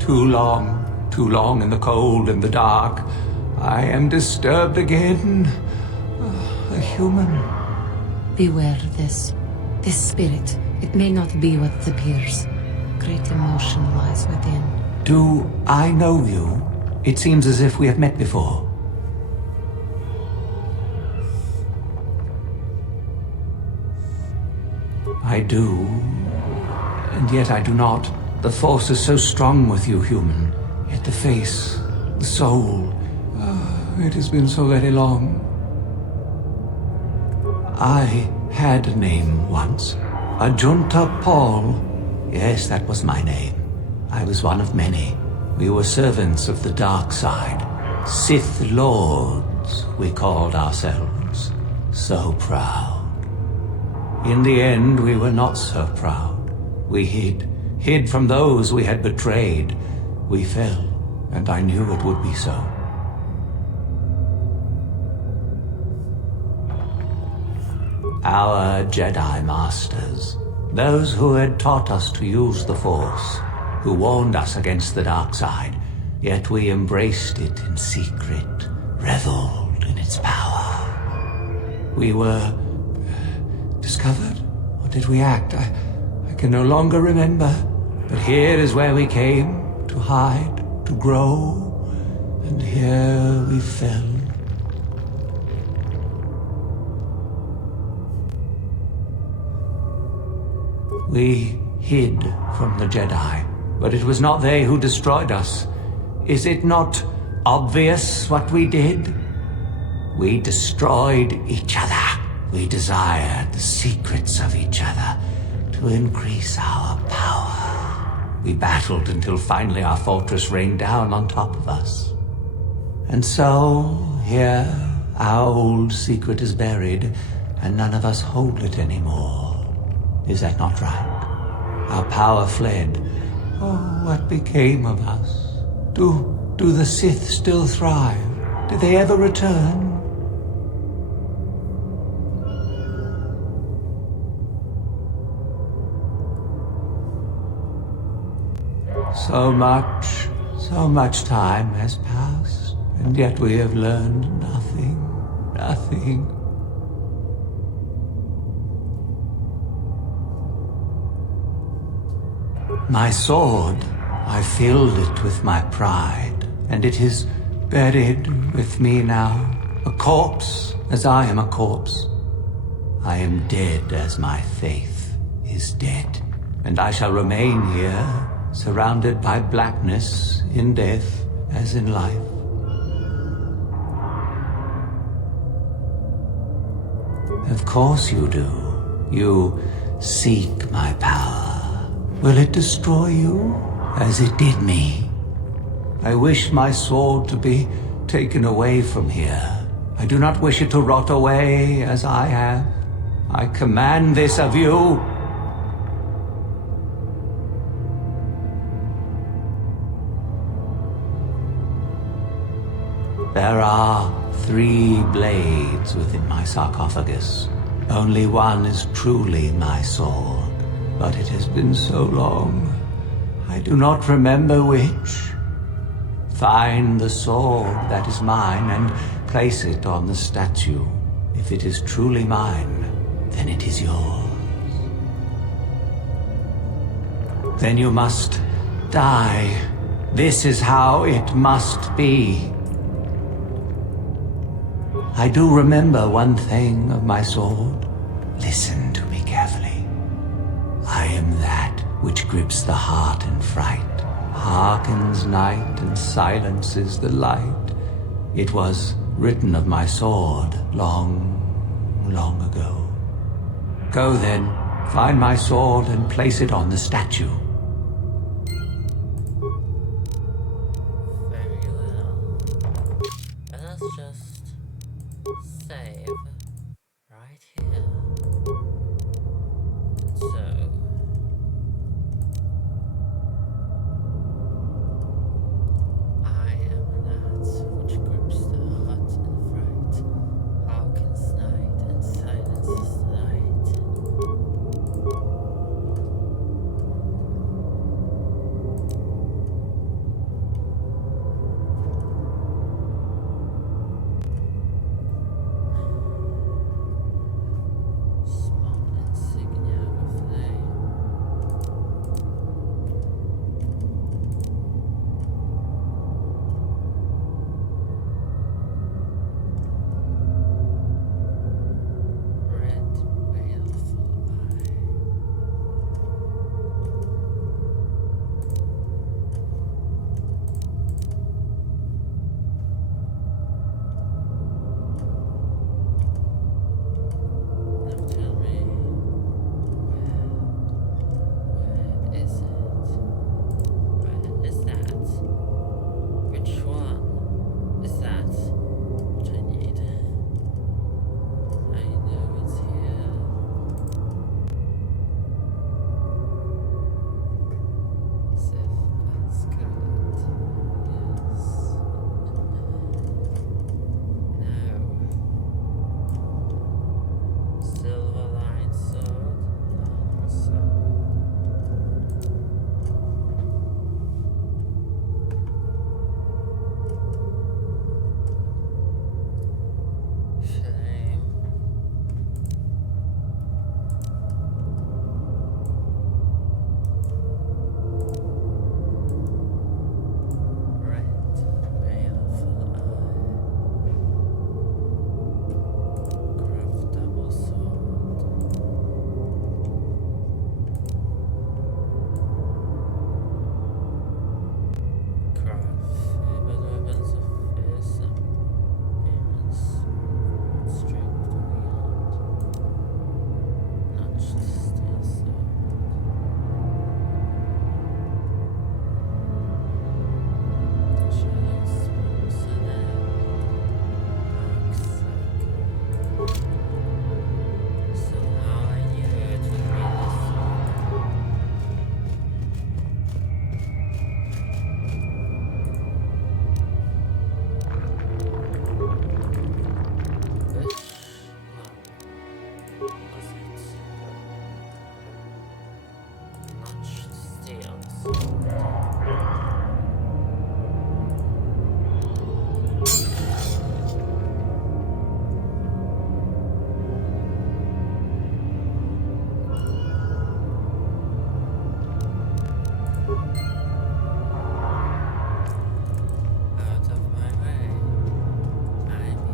Too long in the cold and the dark. I am disturbed again. A human. Beware of this. This spirit, it may not be what it appears. Great emotion lies within. Do I know you? It seems as if we have met before. I do, and yet I do not. The force is so strong with you, human. Yet the face, the soul, it has been so very long. I had a name once. Ajunta Paul. Yes, that was my name. I was one of many. We were servants of the dark side. Sith Lords, we called ourselves. So proud. In the end, we were not so proud. We hid from those we had betrayed. We fell, and I knew it would be so. Our Jedi Masters, those who had taught us to use the Force, who warned us against the dark side, yet we embraced it in secret, reveled in its power. We were discovered? Or did we act? I can no longer remember. But here is where we came, to hide, to grow, and here we fell. We hid from the Jedi, but it was not they who destroyed us. Is it not obvious what we did? We destroyed each other. We desired the secrets of each other to increase our power. We battled until finally our fortress rained down on top of us. And so, here, our old secret is buried, and none of us hold it anymore. Is that not right? Our power fled. Oh, what became of us? Do the Sith still thrive? Did they ever return? So much time has passed, and yet we have learned nothing. My sword, I filled it with my pride, and it is buried with me now, a corpse as I am a corpse. I am dead as my faith is dead, and I shall remain here, surrounded by blackness in death as in life. Of course you do. You seek my power. Will it destroy you as it did me? I wish my sword to be taken away from here. I do not wish it to rot away as I have. I command this of you. There are 3 blades within my sarcophagus. Only one is truly my sword, but it has been so long, I do not remember which. Find the sword that is mine and place it on the statue. If it is truly mine, then it is yours. Then you must die. This is how it must be. I do remember one thing of my sword. Listen to me carefully. I am that which grips the heart in fright, hearkens night and silences the light. It was written of my sword long, long ago. Go then, find my sword and place it on the statue. Very well. Let us just save right here. So I am that which grips the heart in fright, hearkens night and silences the light.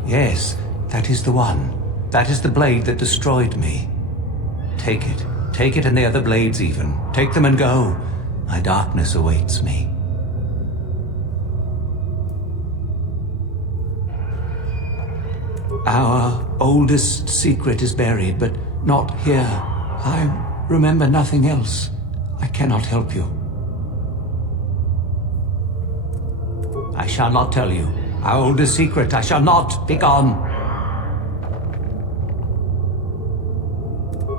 Yes, that is the one. That is the blade that destroyed me. Take it. Take it and the other blades even. Take them and go. My darkness awaits me. Our oldest secret is buried, but not here. I remember nothing else. I cannot help you. I shall not tell you. Our oldest secret, I shall not. Be gone.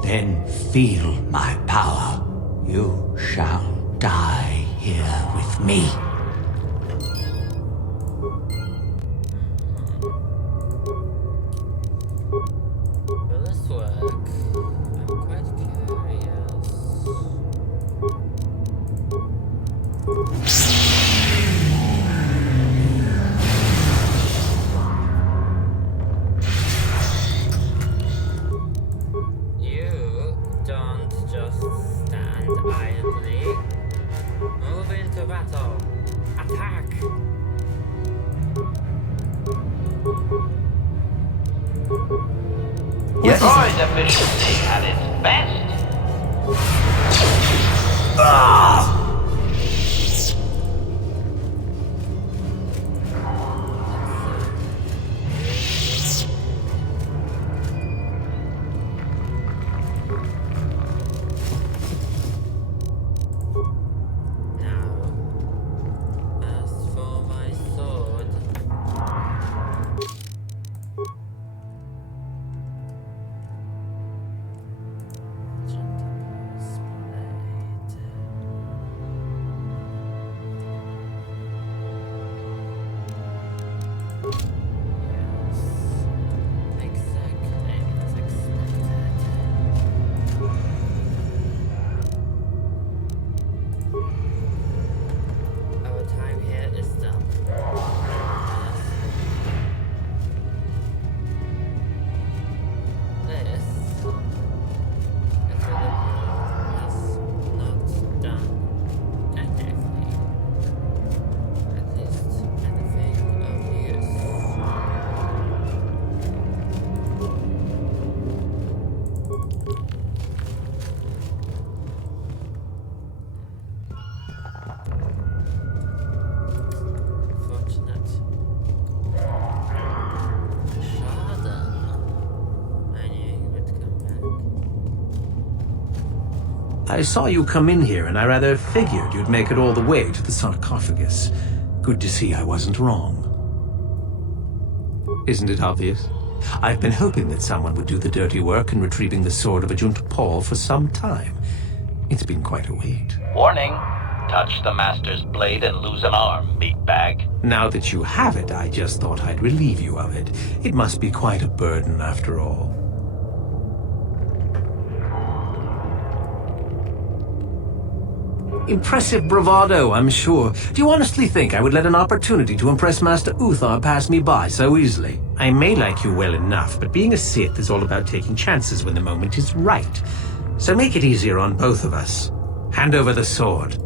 Then feel my power. You shall die here with me. Will this work? I'm quite curious. You don't just stand idly. Move into battle. Attack! Yes. Droid efficiency at its best. Now, as for my sword. Our time here is done. This, it will appear, has not done anything. At least anything of use. Fortunate. Sharden. I knew he would come back. I saw you come in here, and I rather figured you'd make it all the way to the sarcophagus. Good to see I wasn't wrong. Isn't it obvious? I've been hoping that someone would do the dirty work in retrieving the sword of Ajunta Paul for some time. It's been quite a wait. Warning. Touch the Master's blade and lose an arm, meatbag. Now that you have it, I just thought I'd relieve you of it. It must be quite a burden after all. Impressive bravado, I'm sure. Do you honestly think I would let an opportunity to impress Master Uthar pass me by so easily? I may like you well enough, but being a Sith is all about taking chances when the moment is right. So make it easier on both of us. Hand over the sword.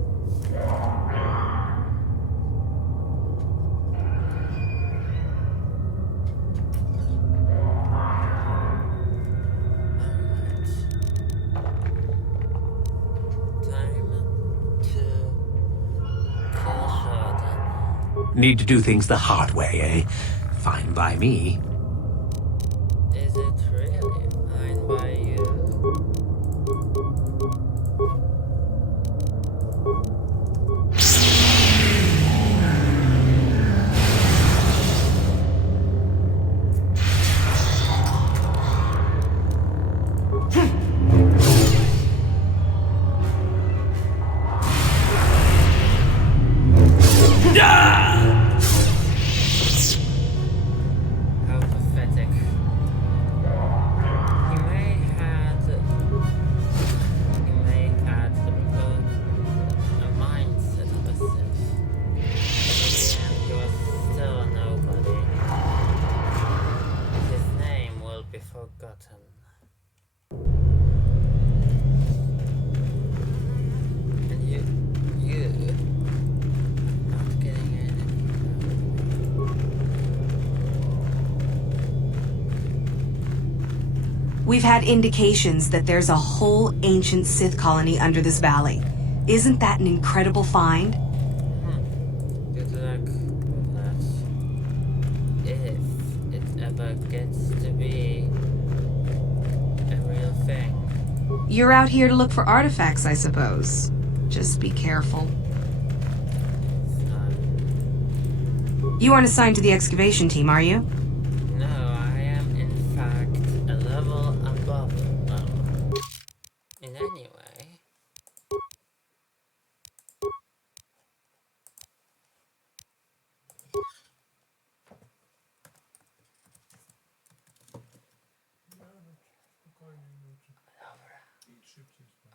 Need to do things the hard way, eh? Fine by me. Is it really fine by you? How We've had indications that there's a whole ancient Sith colony under this valley. Isn't that an incredible find? Good luck with that. If it ever gets to be a real thing. You're out here to look for artifacts, I suppose. Just be careful. You aren't assigned to the excavation team, are you? No, I am in fact a level above them. In any way.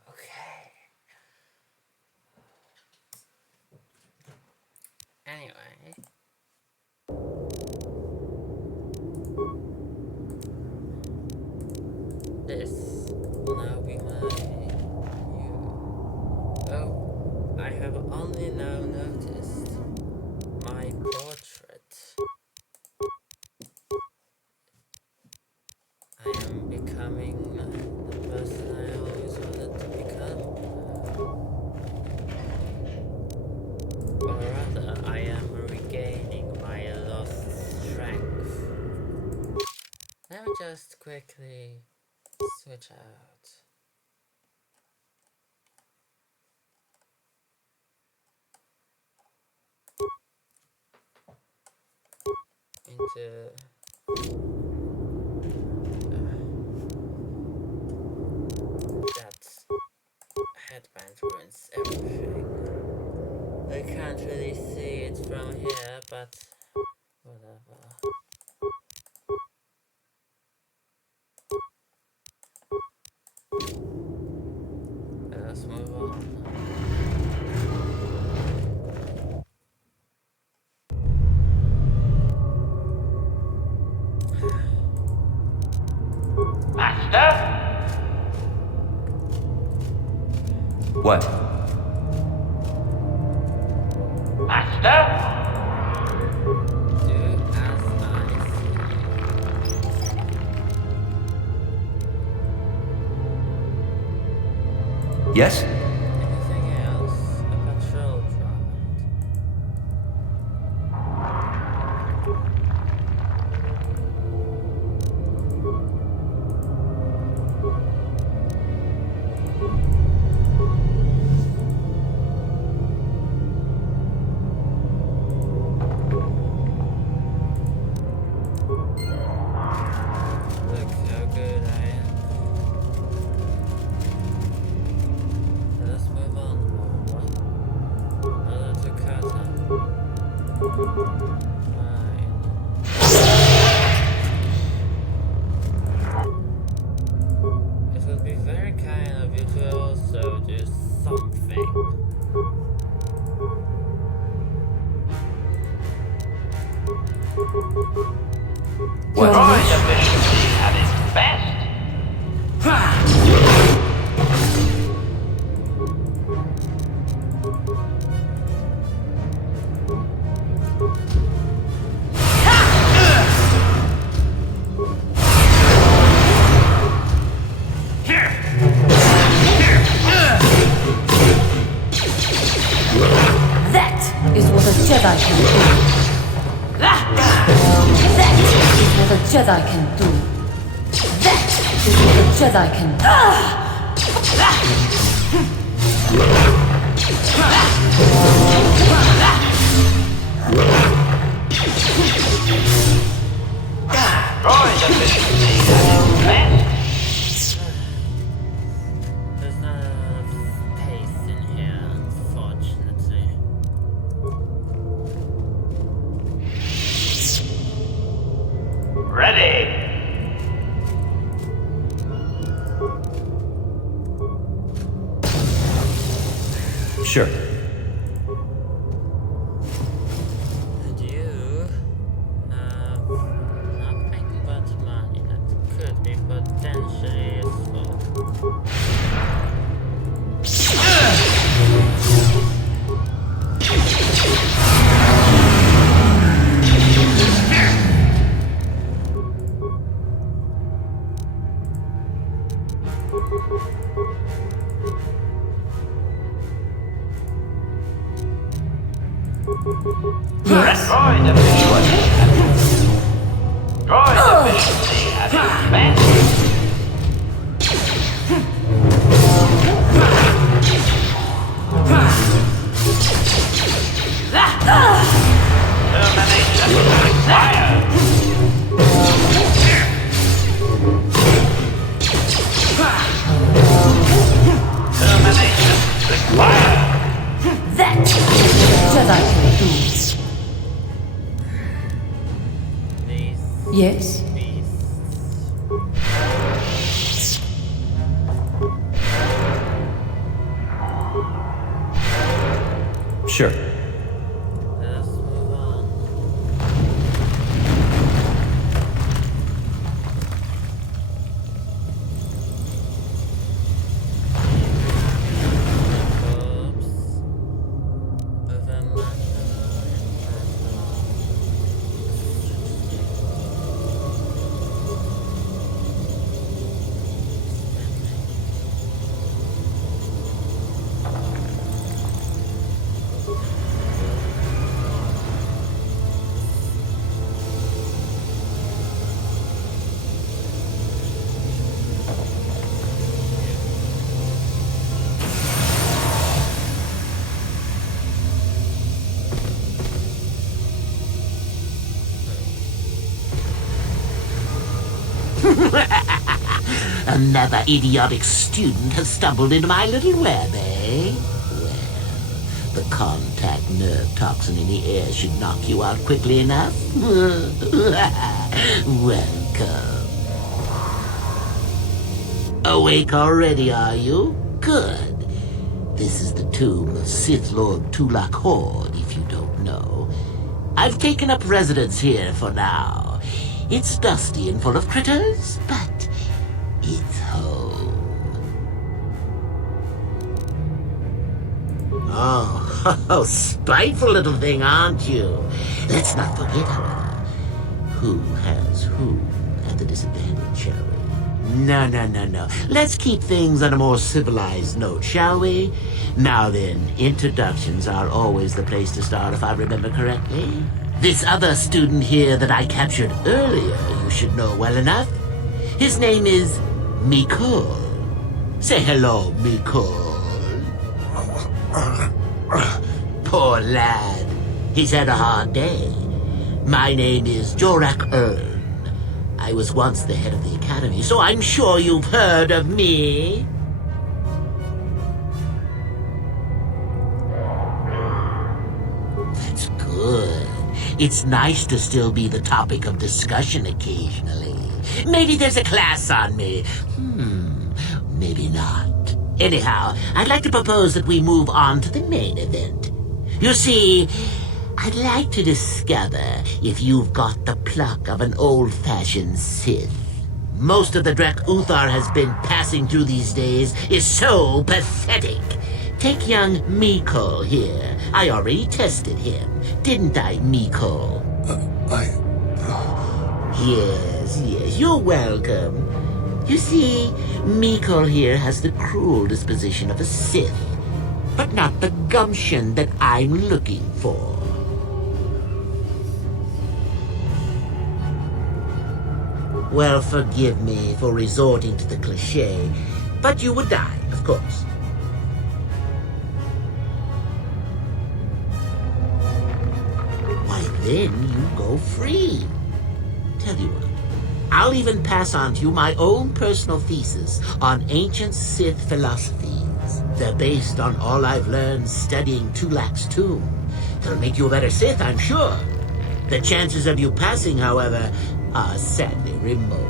Okay. Anyway. This will now be my view. Oh, I have only now noticed my portrait. I am becoming the person I always wanted to become. Or rather, I am regaining my lost strength. Let me just quickly switch out. Into that headband ruins everything. I can't really see it from here, but whatever. Let's move on. Master? What? Master? Do as I Yes? Anything else? A patrol droid. Look how good I am. Let's move on. Another to Kata. Fine. It would be very kind of you to also do something. What? Droid efficiency at its best. That is what a Jedi can do. That is what a Jedi can do. That is what a Jedi can do. Droid efficiency at its best. There's not enough space in here, unfortunately. Ready. Sure. And you have nothing but money that could be potentially useful. Yes. Droid efficiency has advanced. Termination required. Termination required. That is what a Jedi can do. Yes. Sure. Let's move on. Another idiotic student has stumbled into my little web, eh? Well, the contact nerve toxin in the air should knock you out quickly enough. Welcome. Awake already, are you? Good. This is the tomb of Sith Lord Tulak Horde, if you don't know. I've taken up residence here for now. It's dusty and full of critters, but it's home. Oh, spiteful little thing, aren't you? Let's not forget, however, who has who at the disadvantage, shall we? No. Let's keep things on a more civilized note, shall we? Now then, introductions are always the place to start, if I remember correctly. This other student here that I captured earlier, you should know well enough. His name is Mikol. Say hello, Mikol. Poor lad. He's had a hard day. My name is Jorak Ern. I was once the head of the academy, so I'm sure you've heard of me. That's good. It's nice to still be the topic of discussion occasionally. Maybe there's a class on me. Maybe not. Anyhow, I'd like to propose that we move on to the main event. You see, I'd like to discover if you've got the pluck of an old-fashioned Sith. Most of the Drek Uthar has been passing through these days is so pathetic. Take young Mikol here. I already tested him. Didn't I, Mikol? Yes, you're welcome. You see, Mikol here has the cruel disposition of a Sith, but not the gumption that I'm looking for. Well, forgive me for resorting to the cliché, but you would die, of course. Why, then you go free. Tell you what, I'll even pass on to you my own personal thesis on ancient Sith philosophies. They're based on all I've learned studying Tulak's tomb. It'll make you a better Sith, I'm sure. The chances of you passing, however, are sadly remote.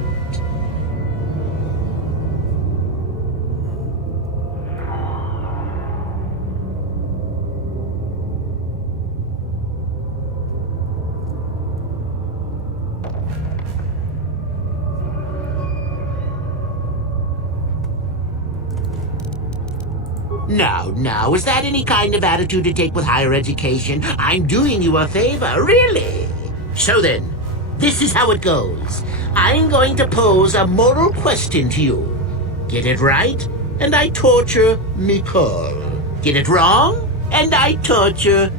Now, is that any kind of attitude to take with higher education? I'm doing you a favor, really. So then, this is how it goes. I'm going to pose a moral question to you. Get it right, and I torture Mikol. Get it wrong, and I torture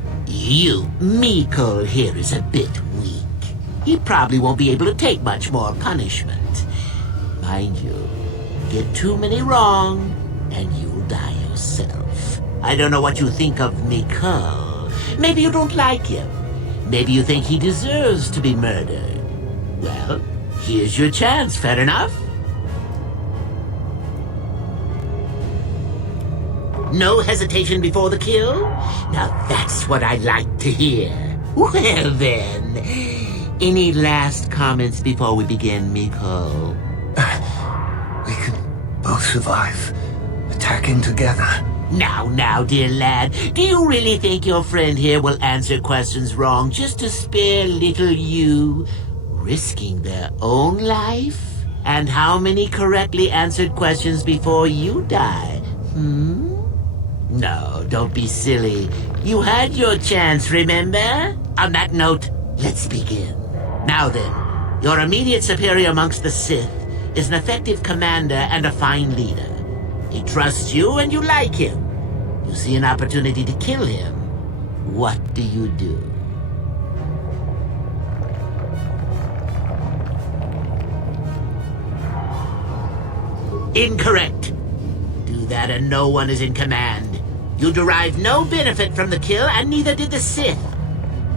Miko here is a bit weak. He probably won't be able to take much more punishment. Mind you, get too many wrong, and you'll die yourself. I don't know what you think of Miko. Maybe you don't like him. Maybe you think he deserves to be murdered. Well, here's your chance, fair enough? No hesitation before the kill? Now that's what I like to hear. Well then, any last comments before we begin, Miko? We can both survive. Attacking together. Now, dear lad, do you really think your friend here will answer questions wrong just to spare little you, risking their own life? And how many correctly answered questions before you die? No, don't be silly. You had your chance, remember? On that note, let's begin. Now then, your immediate superior amongst the Sith is an effective commander and a fine leader. He trusts you and you like him. You see an opportunity to kill him. What do you do? Incorrect. Do that and no one is in command. You derive no benefit from the kill, and neither did the Sith.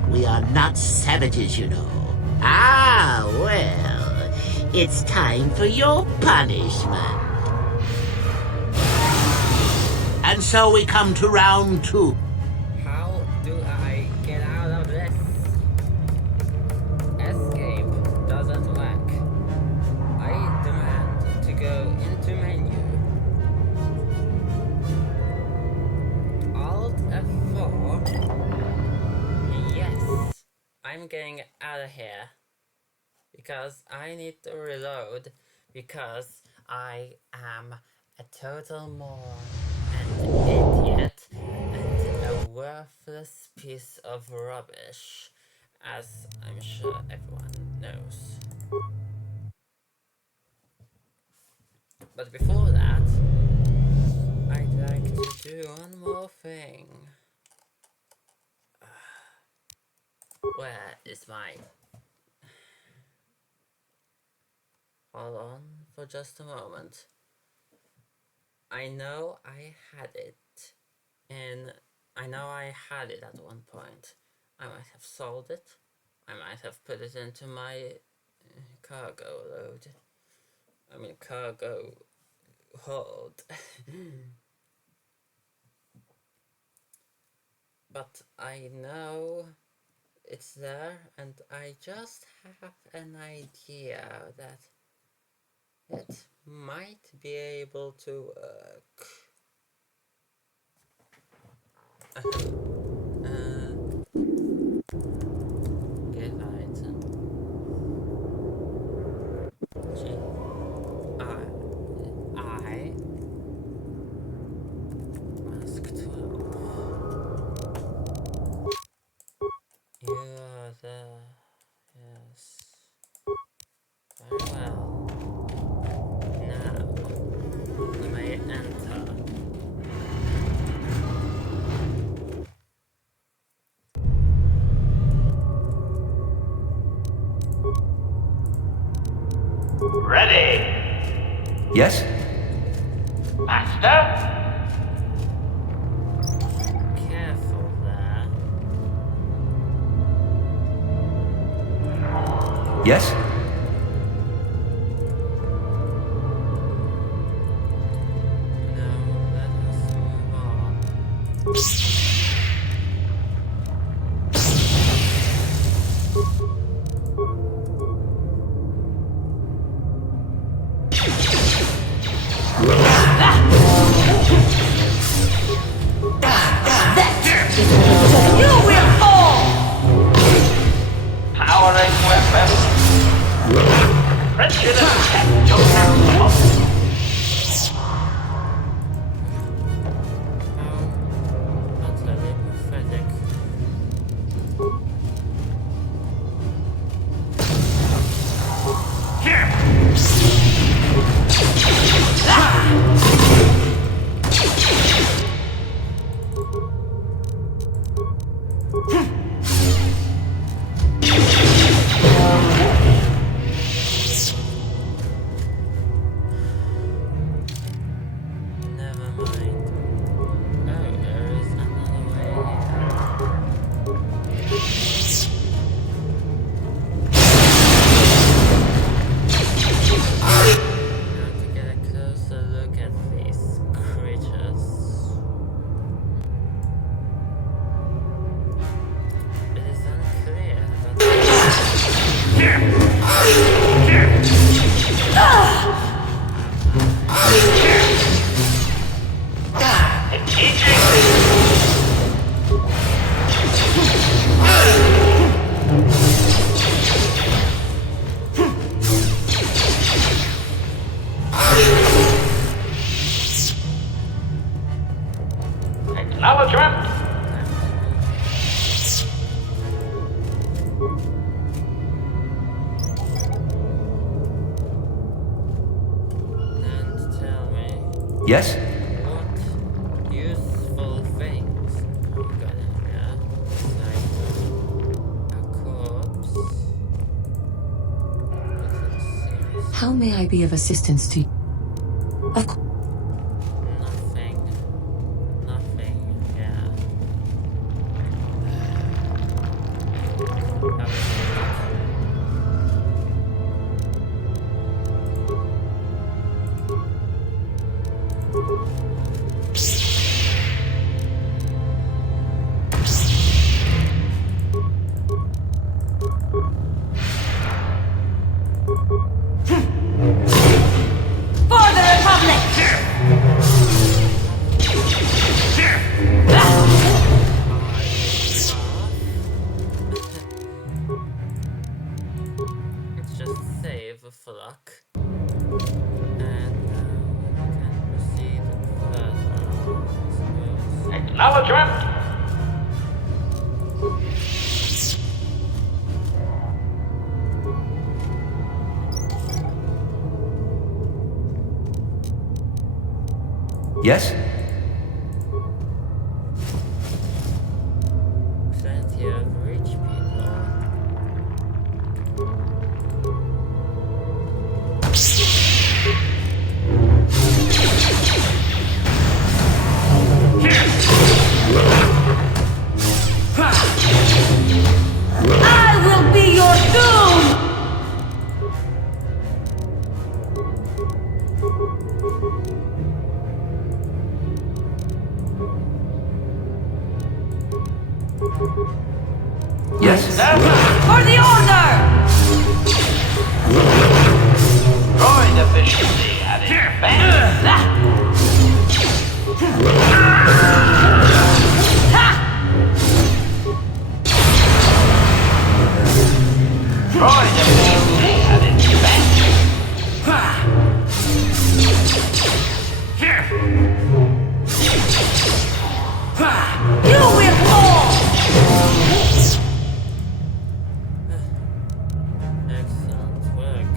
We are not savages, you know. Ah, well, it's time for your punishment. And so we come to round 2. How do I get out of this? Escape doesn't work. I demand to go into menu. Alt F4. Yes, I'm getting out of here. Because I need to reload. Because I am a total moron. An idiot and a worthless piece of rubbish, as I'm sure everyone knows. But before that, I'd like to do one more thing. Where is my... Hold on for just a moment. I know I had it, and I know I had it at one point. I might have sold it. I might have put it into my cargo load. I mean cargo hold. But I know it's there, and I just have an idea that it might be able to work. Get item. I mask 12. You are there. Yes. Very well. Now you may enter. Ready! Yes? Master? Careful there. Yes? No, let us move on. You will fall! Powering weapon. Wretched attack to maximum. Utterly pathetic. Acknowledgement. And tell me, Yes? what useful things you got in here? Like a corpse. How may I be of assistance to you? Of course. Nothing. Nothing. Yeah. For the Republic! Let's just save for luck. And we can proceed further. Acknowledgement. Yes? Plenty of rich people. I will be your doom! Yes? For the Order! Droid efficiency at its best. Droid efficiency at its best. You will fall! Excellent work.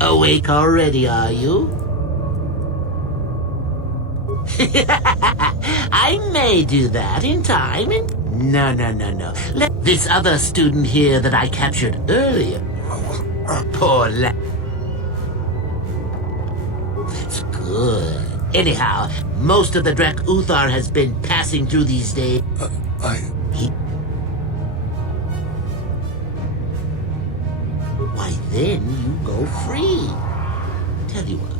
Awake already, are you? I may do that in time. No. Let this other student here that I captured earlier. Poor lad. That's good. Anyhow, most of the Drek Uthar has been passing through these days. Why, then you go free. Tell you what,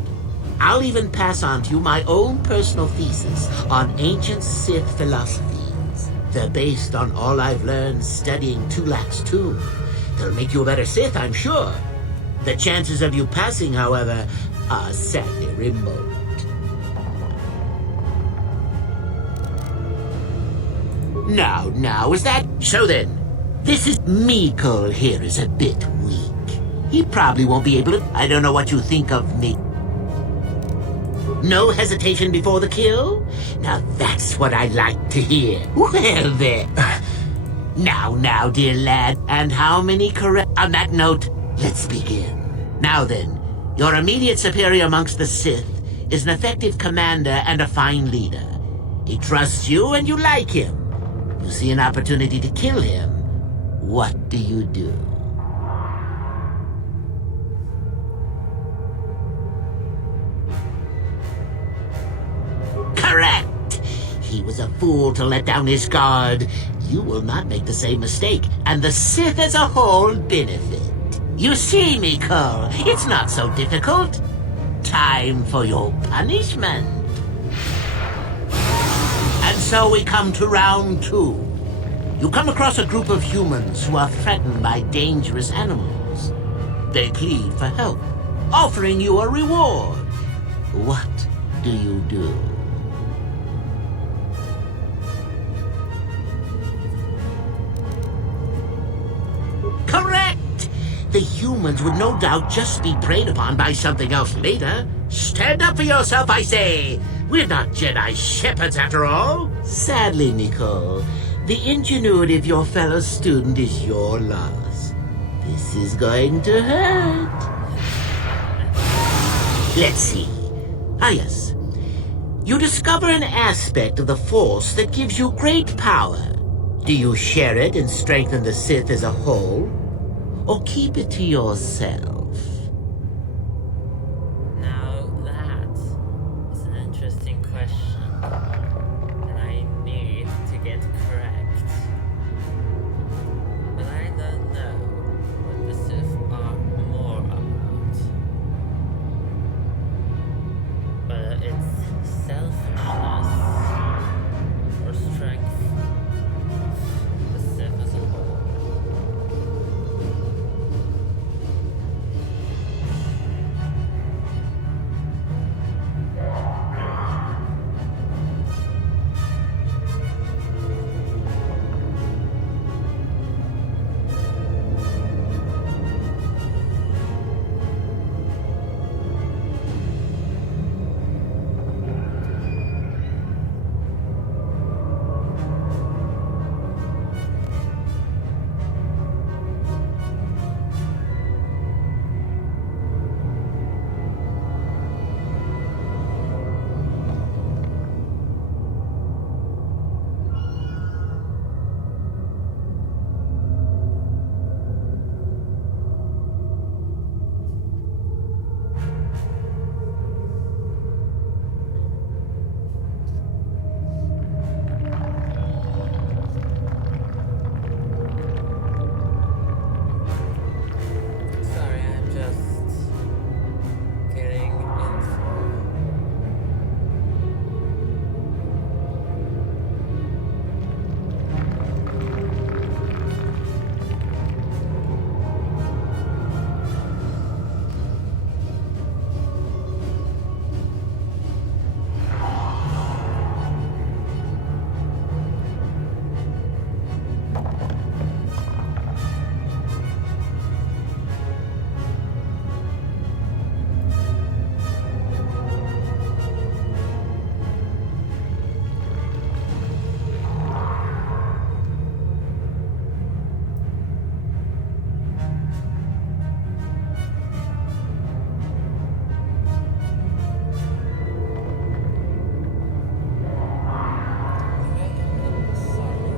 I'll even pass on to you my own personal thesis on ancient Sith philosophies. They're based on all I've learned studying Tulak's tomb. They'll make you a better Sith, I'm sure. The chances of you passing, however, are sadly remote. Now, is that... So then, this is... Mikol here is a bit weak. He probably won't be able to... I don't know what you think of me. No hesitation before the kill? Now that's what I like to hear. Well then. Now, dear lad. And how many correct... On that note, let's begin. Now then, your immediate superior amongst the Sith is an effective commander and a fine leader. He trusts you and you like him. You see an opportunity to kill him. What do you do? Correct! He was a fool to let down his guard. You will not make the same mistake, and the Sith as a whole benefit. You see, Mikol, it's not so difficult. Time for your punishment. And so we come to round 2. You come across a group of humans who are threatened by dangerous animals. They plead for help, offering you a reward. What do you do? Correct! The humans would no doubt just be preyed upon by something else later. Stand up for yourself, I say! We're not Jedi shepherds after all. Sadly, Nicole, the ingenuity of your fellow student is your loss. This is going to hurt. Let's see. Ah, yes. You discover an aspect of the Force that gives you great power. Do you share it and strengthen the Sith as a whole? Or keep it to yourself? Now that is an interesting question, and I need to get correct. But I don't know what the Sith are more about. Whether it's selfishness or strength of the Sith as a whole. Sorry, I'm just getting info.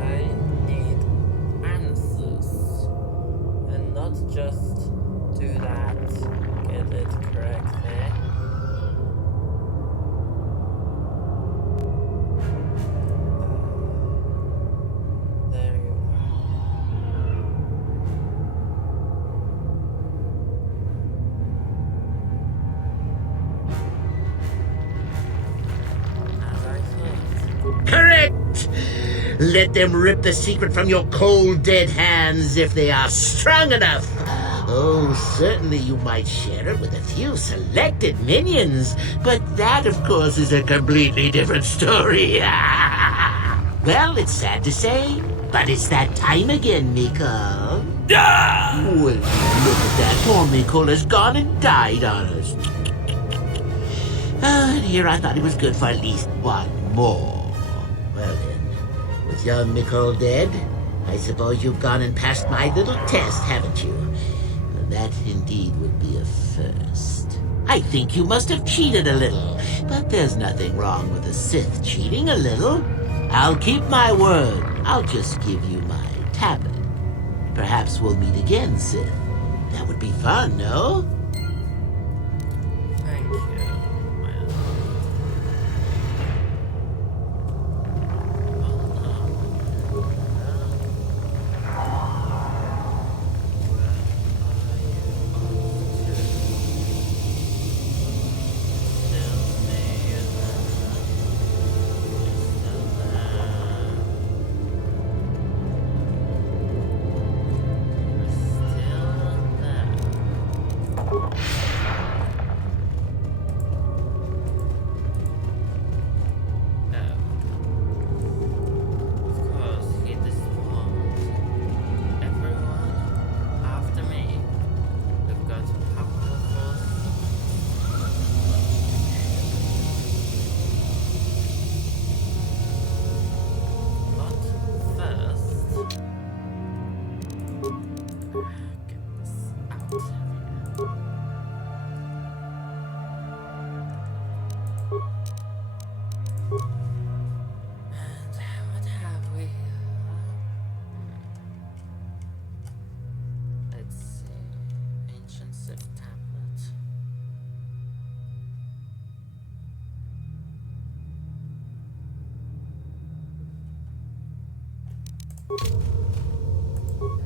I need answers, and not just do that, get it correct, eh? There you are. As I thought. Correct! Let them rip the secret from your cold, dead hands if they are strong enough. Oh, certainly you might share it with a few selected minions, but that, of course, is a completely different story. Well, it's sad to say, but it's that time again, Mikol. Well, look at that. Poor Mikol has gone and died on us. And here I thought he was good for at least one more. Well then, with young Mikol dead, I suppose you've gone and passed my little test, haven't you? That indeed would be a first. I think you must have cheated a little, but there's nothing wrong with a Sith cheating a little. I'll keep my word. I'll just give you my tablet. Perhaps we'll meet again, Sith. That would be fun, no? Thank you, my lord.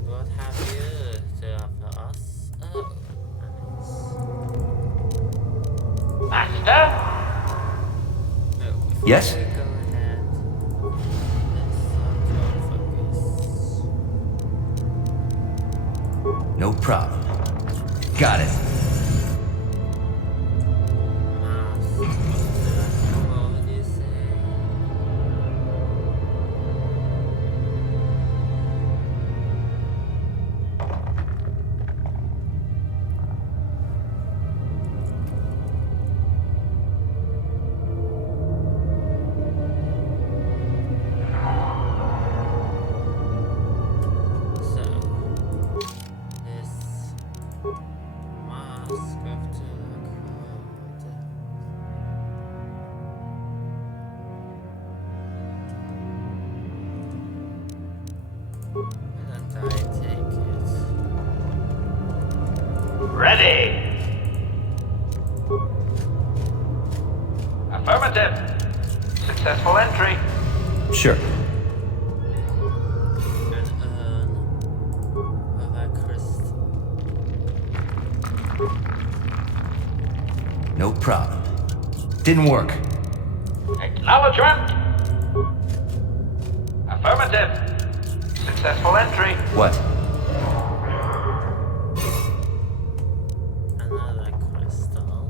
What have you to offer us? Oh, nice. Master? Yes? Go ahead. Let's No problem. Got it. what would you say? Ready! Affirmative. Successful entry. Sure. No problem. Didn't work. Acknowledgement. Affirmative. Successful entry. What? Another crystal.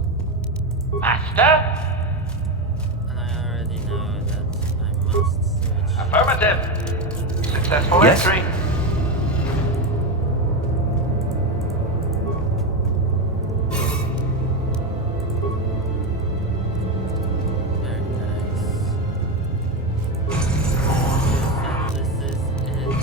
Master. And I already know that I must switch. Affirmative. Successful Yes? entry. Very nice. This is it.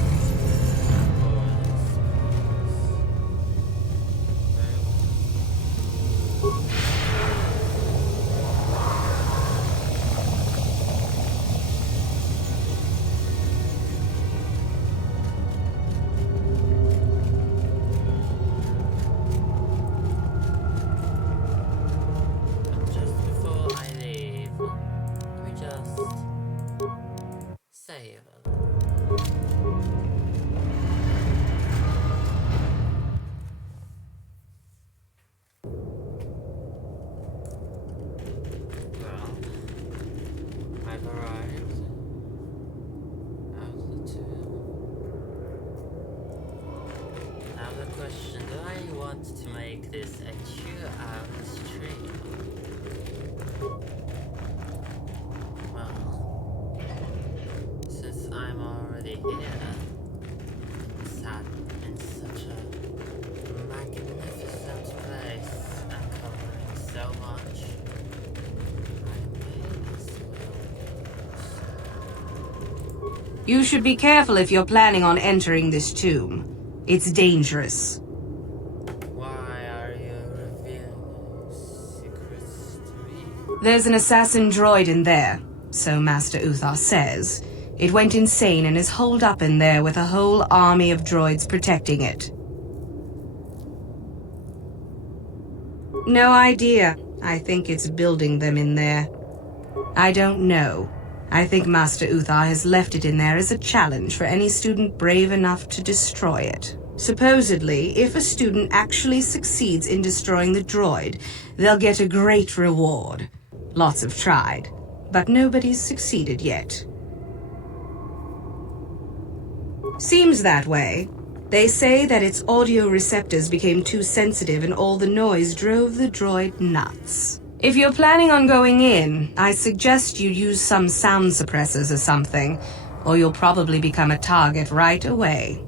Just before I leave, let me just save a little. Well, I've arrived at the tomb. Now the question, do I want to make this a 2-hour stream? Well, since I'm already here, sat in such a magnificent place and covering so much, I may as well get started. 'You You should be careful if you're planning on entering this tomb. It's dangerous. Why are you revealing secrets to me? There's an assassin droid in there, so Master Uthar says. It went insane and is holed up in there with a whole army of droids protecting it. No idea. I think it's building them in there. I don't know. I think Master Uthar has left it in there as a challenge for any student brave enough to destroy it. Supposedly, if a student actually succeeds in destroying the droid, they'll get a great reward. Lots have tried, but nobody's succeeded yet. Seems that way. They say that its audio receptors became too sensitive and all the noise drove the droid nuts. If you're planning on going in, I suggest you use some sound suppressors or something, or you'll probably become a target right away.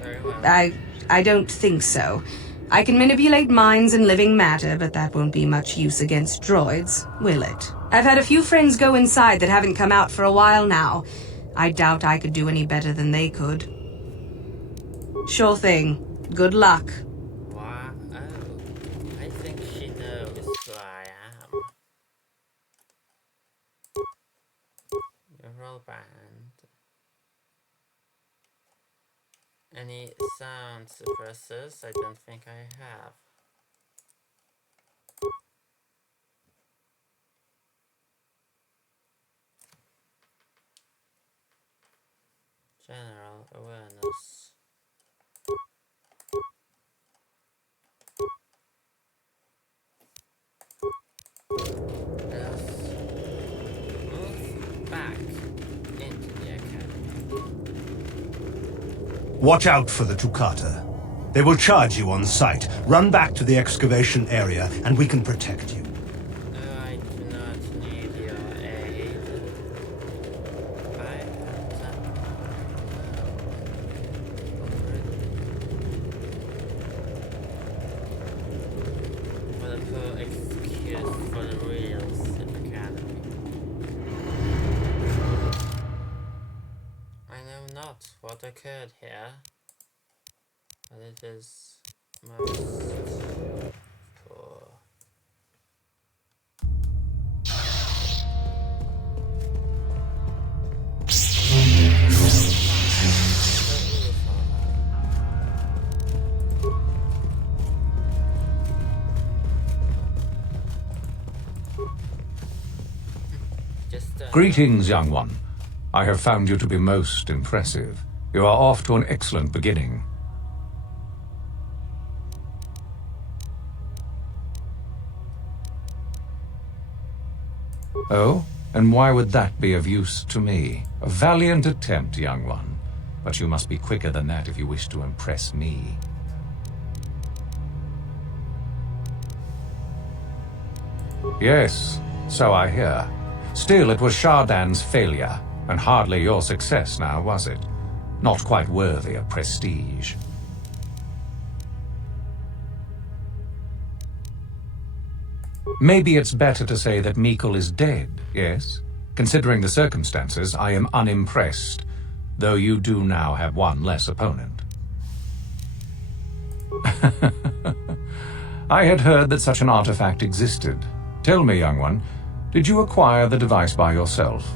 Very well. I don't think so. I can manipulate minds and living matter, but that won't be much use against droids, will it? I've had a few friends go inside that haven't come out for a while now. I doubt I could do any better than they could. Sure thing. Good luck. Wow. Oh, I think she knows who I am. You're all banned. Any sound suppressors? I don't think I have. General awareness. Let's move back into the academy. Watch out for the Tukata. They will charge you on sight. Run back to the excavation area, and we can protect you. I do not need your aid. I have done what a poor excuse for the real Sith Academy. I know not what occurred here, but it is most poor. Greetings, young one. I have found you to be most impressive. You are off to an excellent beginning. Oh? And why would that be of use to me? A valiant attempt, young one. But you must be quicker than that if you wish to impress me. Yes, so I hear. Still, it was Shardan's failure, and hardly your success now, was it? Not quite worthy of prestige. Maybe it's better to say that Mikul is dead, yes? Considering the circumstances, I am unimpressed, though you do now have one less opponent. I had heard that such an artifact existed. Tell me, young one, did you acquire the device by yourself?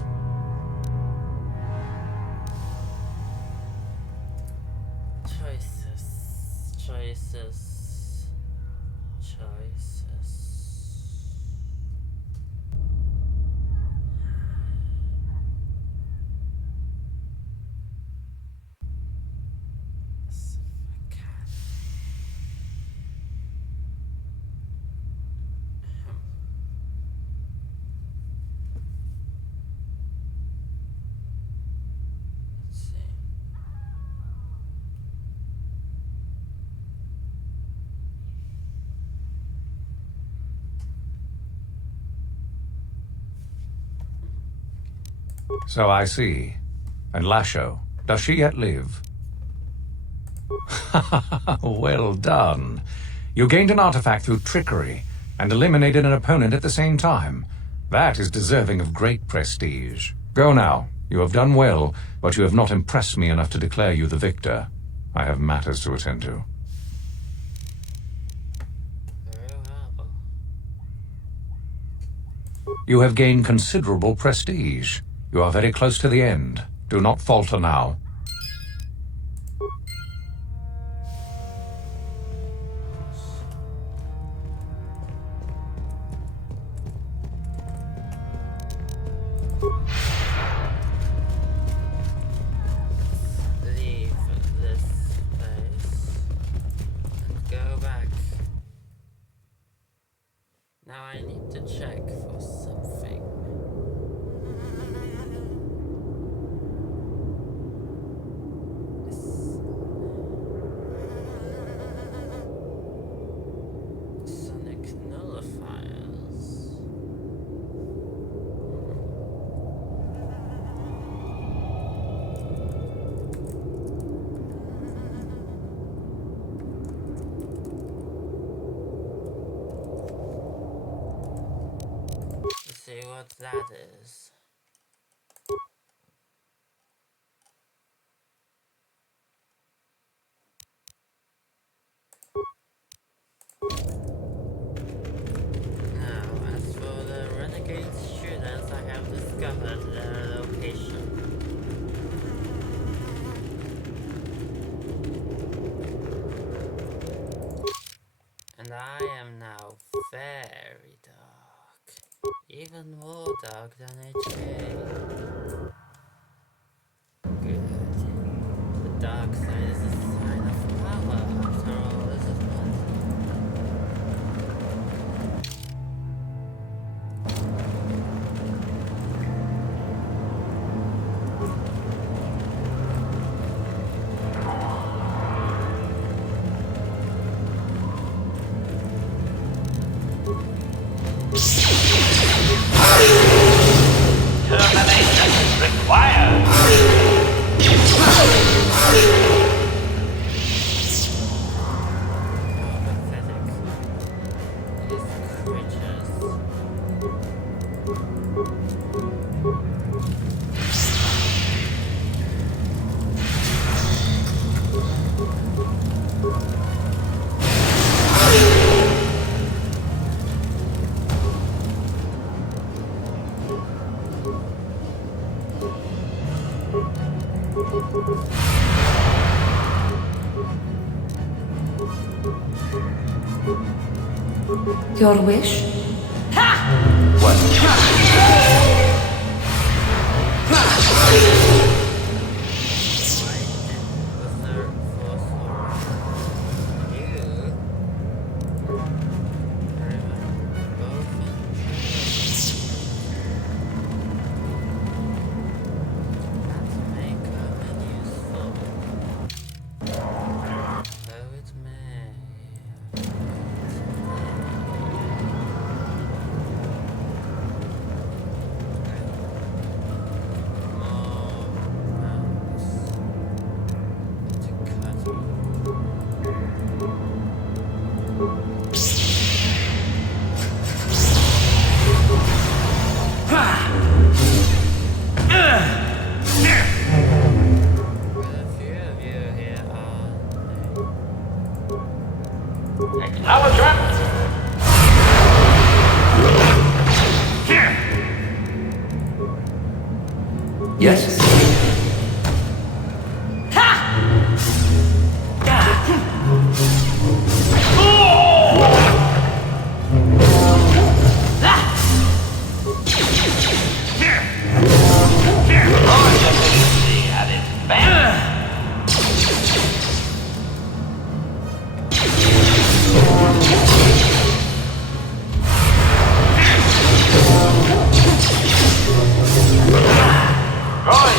Choices. So I see. And Lasho, does she yet live? Well done. You gained an artifact through trickery, and eliminated an opponent at the same time. That is deserving of great prestige. Go now. You have done well, but you have not impressed me enough to declare you the victor. I have matters to attend to. You have gained considerable prestige. You are very close to the end. Do not falter now. Leave this place and go back. Now I need to check for something. Sonic nullifiers. Let's see what that is. Now, as for the renegade students, I have discovered their location. And I am now very dark. Even more dark than HK. Good. The dark side is a sign of power, after all, isn't it? Termination required. Your wish? Yes. Royal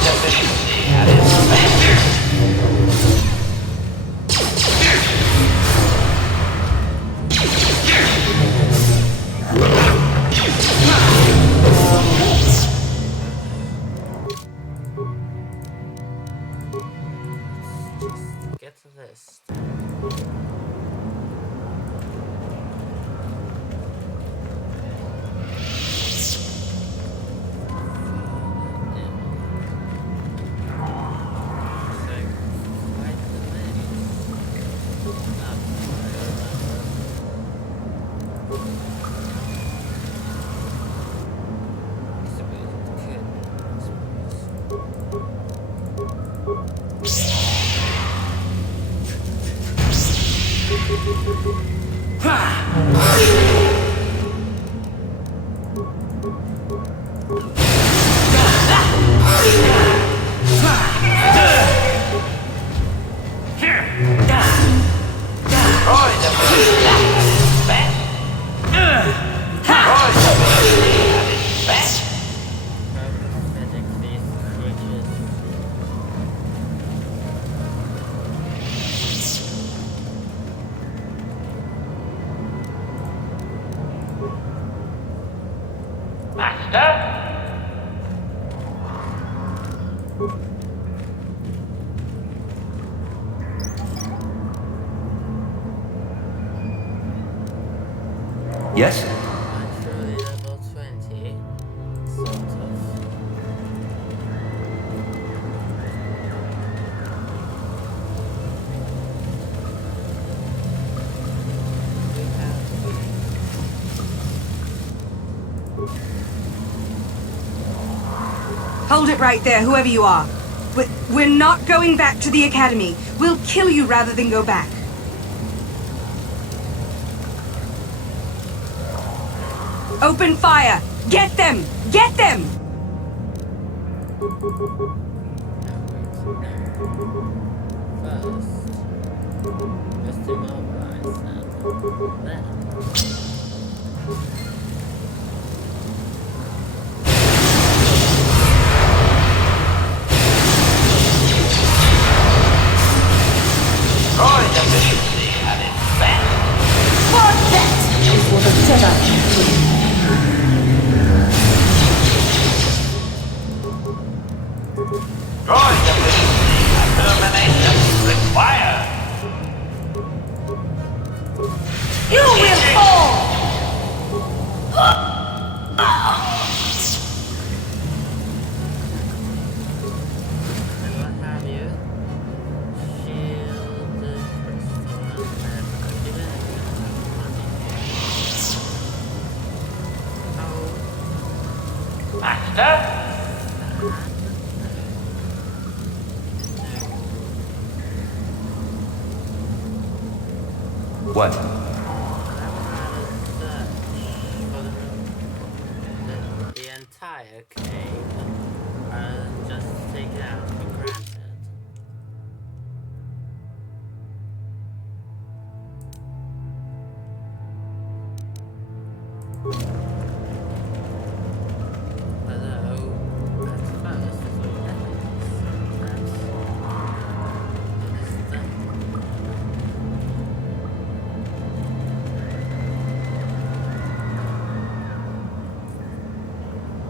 Yes? Actually, level 20. Sort of. Hold it right there, whoever you are. We're not going back to the academy. We'll kill you rather than go back. Open fire! Get them! Get them! First, just immobilize them. Then. Droid efficiency at its best. For that is what a Jedi can do. Droid efficiency and termination required. You will fall! And what have you? Shield, crystal, and even money. Oh. Master? What? The entire cave. Just take it out for granted. Although, at first it was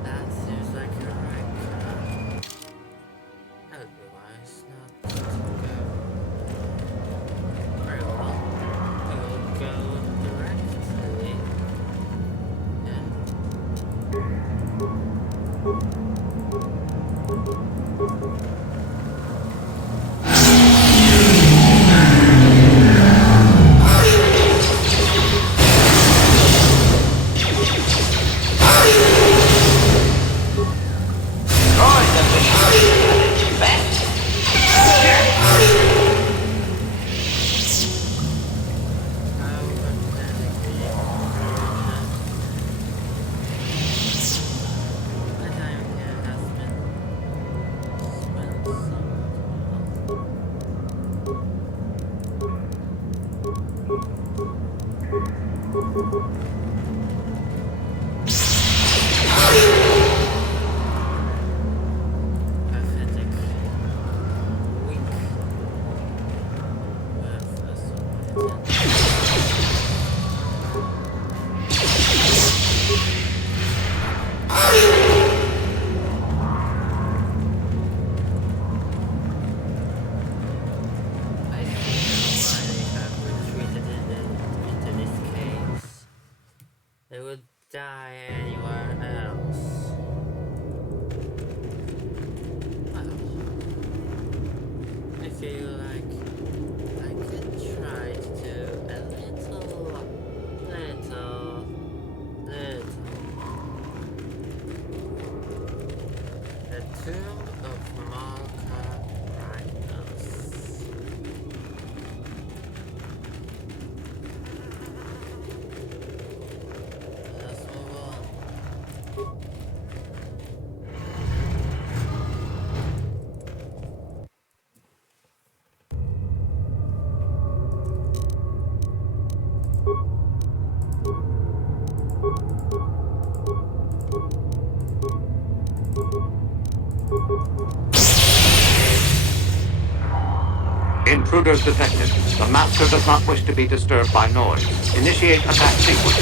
that seems like a right. Otherwise, not to go. Very well. We'll go directly. Droid efficiency at its best. They would die anywhere else. Well, I feel like I could try to do a little. The Tomb of Malka Rhinos. Intruders detected. The Master does not wish to be disturbed by noise. Initiate attack sequence.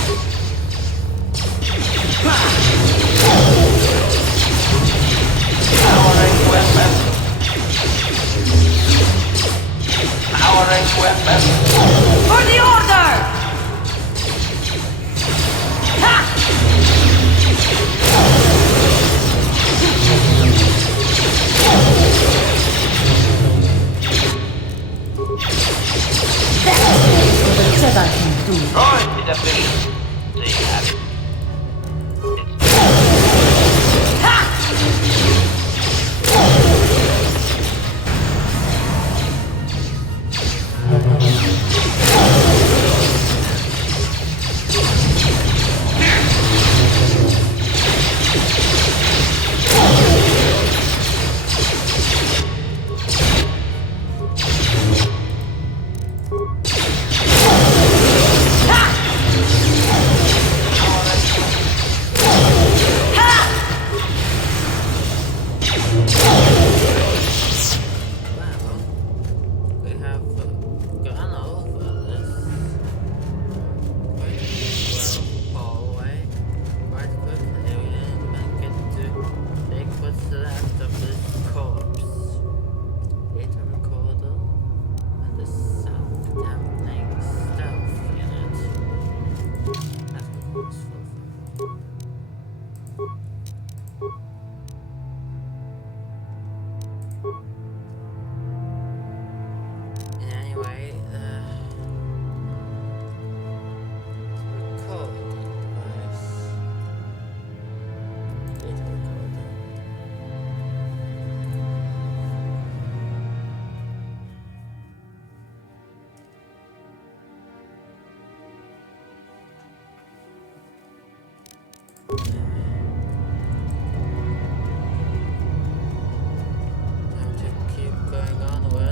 Powering weapon. Powering weapon. For the order! Ha! That's what the Jedi can do. Droid deficient. There you have it.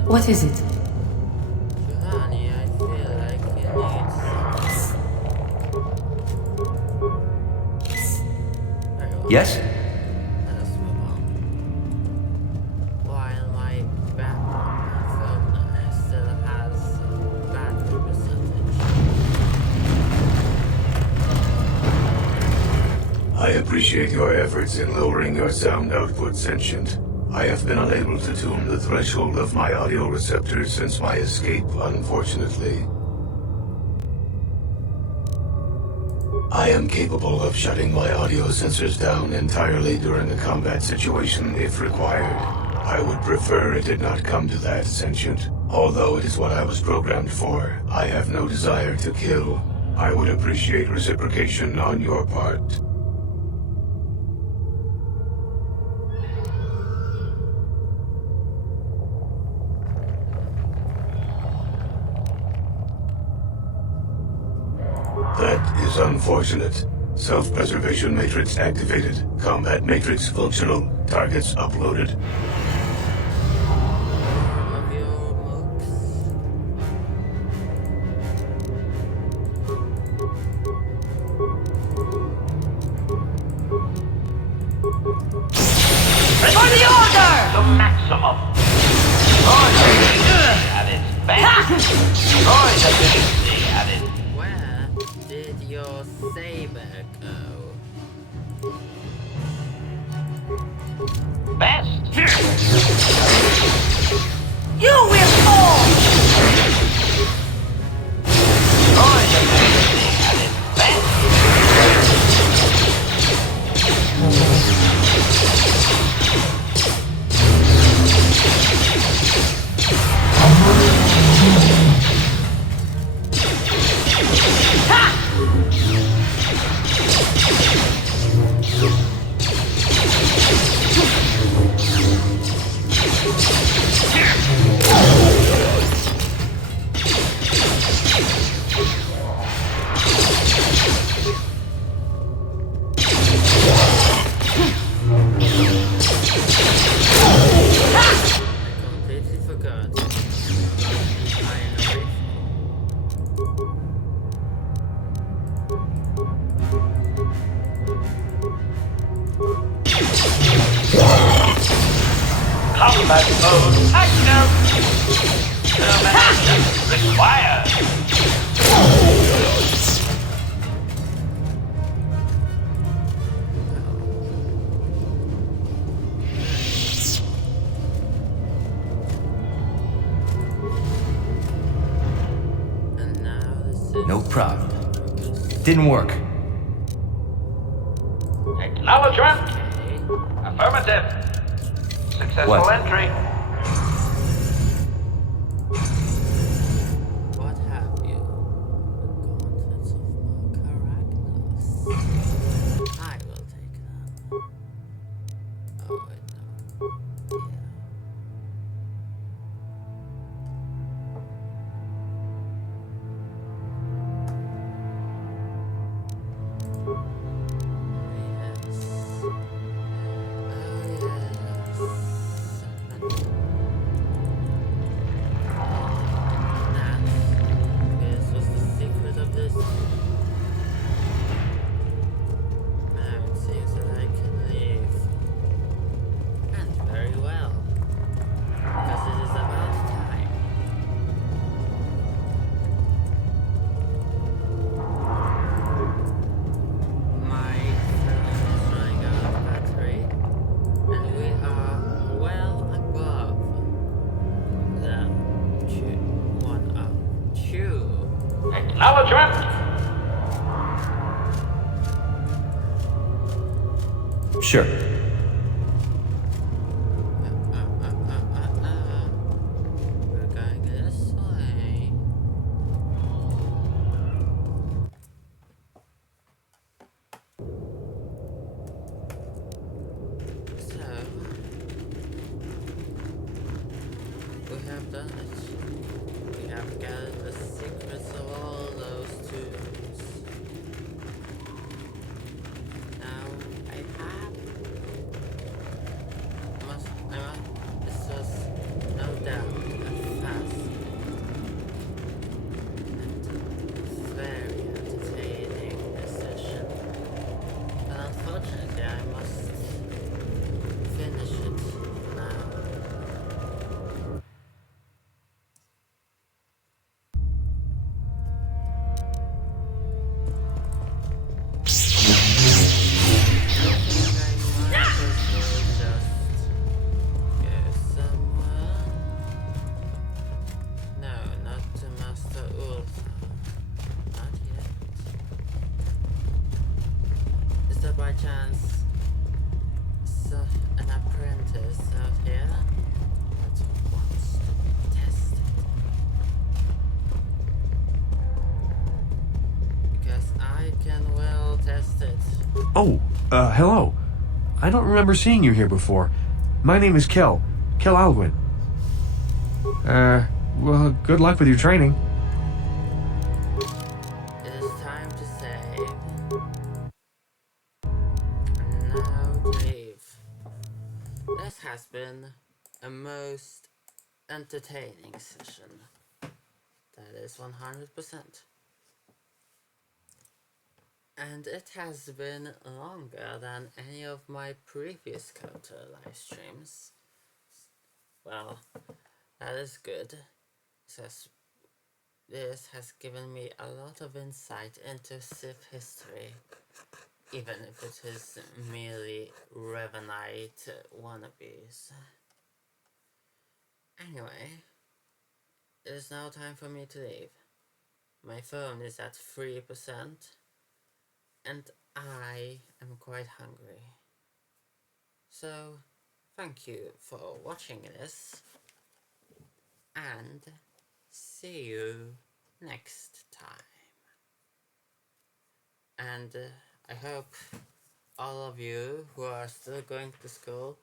What is it? Honey, I feel like you need some. Yes? While my phone still has battery percentage. I appreciate your efforts in lowering your sound output, Sentient. I have been unable to tune the threshold of my audio receptors since my escape, unfortunately. I am capable of shutting my audio sensors down entirely during a combat situation if required. I would prefer it did not come to that, Sentient. Although it is what I was programmed for, I have no desire to kill. I would appreciate reciprocation on your part. That is unfortunate. Self-preservation matrix activated. Combat matrix functional. Targets uploaded. For the order! The maximum. Droid efficiency added. Bang. Droid efficiency added. Where did your saber go? Best. You will fall! Droid efficiency added. Best. Completely forgot. Combat mode active. No problem. Didn't work. Acknowledgement. Affirmative. Successful What? entry. What have you? The gauntlets of Caragnos. I will take them. Oh, wait, no. Yeah. This was the secret of this. Now it seems that I can leave. And very well. Because it is about time. My phone is running out of battery. And we are well above the two. Acknowledgement. Sure. We're going this way. So, we have done it. We have gathered the secrets of all those tombs. Now, this was no doubt a fast and very entertaining session. But unfortunately, I must finish it now. No, not to Master Ulf. Not yet. Is there by chance an apprentice out here that wants to be tested? Because I can well test it. Oh, hello. I don't remember seeing you here before. My name is Kel Alwyn. Well, good luck with your training. It is time to save. And now to leave. This has been a most entertaining session. That is 100%. And it has been longer than any of my previous kotor live streams. Well, that is good. This has given me a lot of insight into Sith history, even if it is merely Revanite wannabes. Anyway, it is now time for me to leave. My phone is at 3%, and I am quite hungry. So, thank you for watching this, and see you next time. And I hope all of you who are still going to school,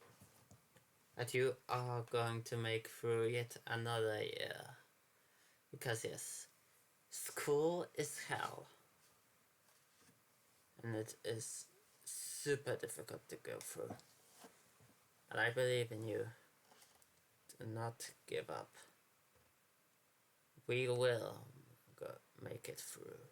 that you are going to make through yet another year. Because yes, school is hell. And it is super difficult to go through. And I believe in you. Do not give up. We will make it through.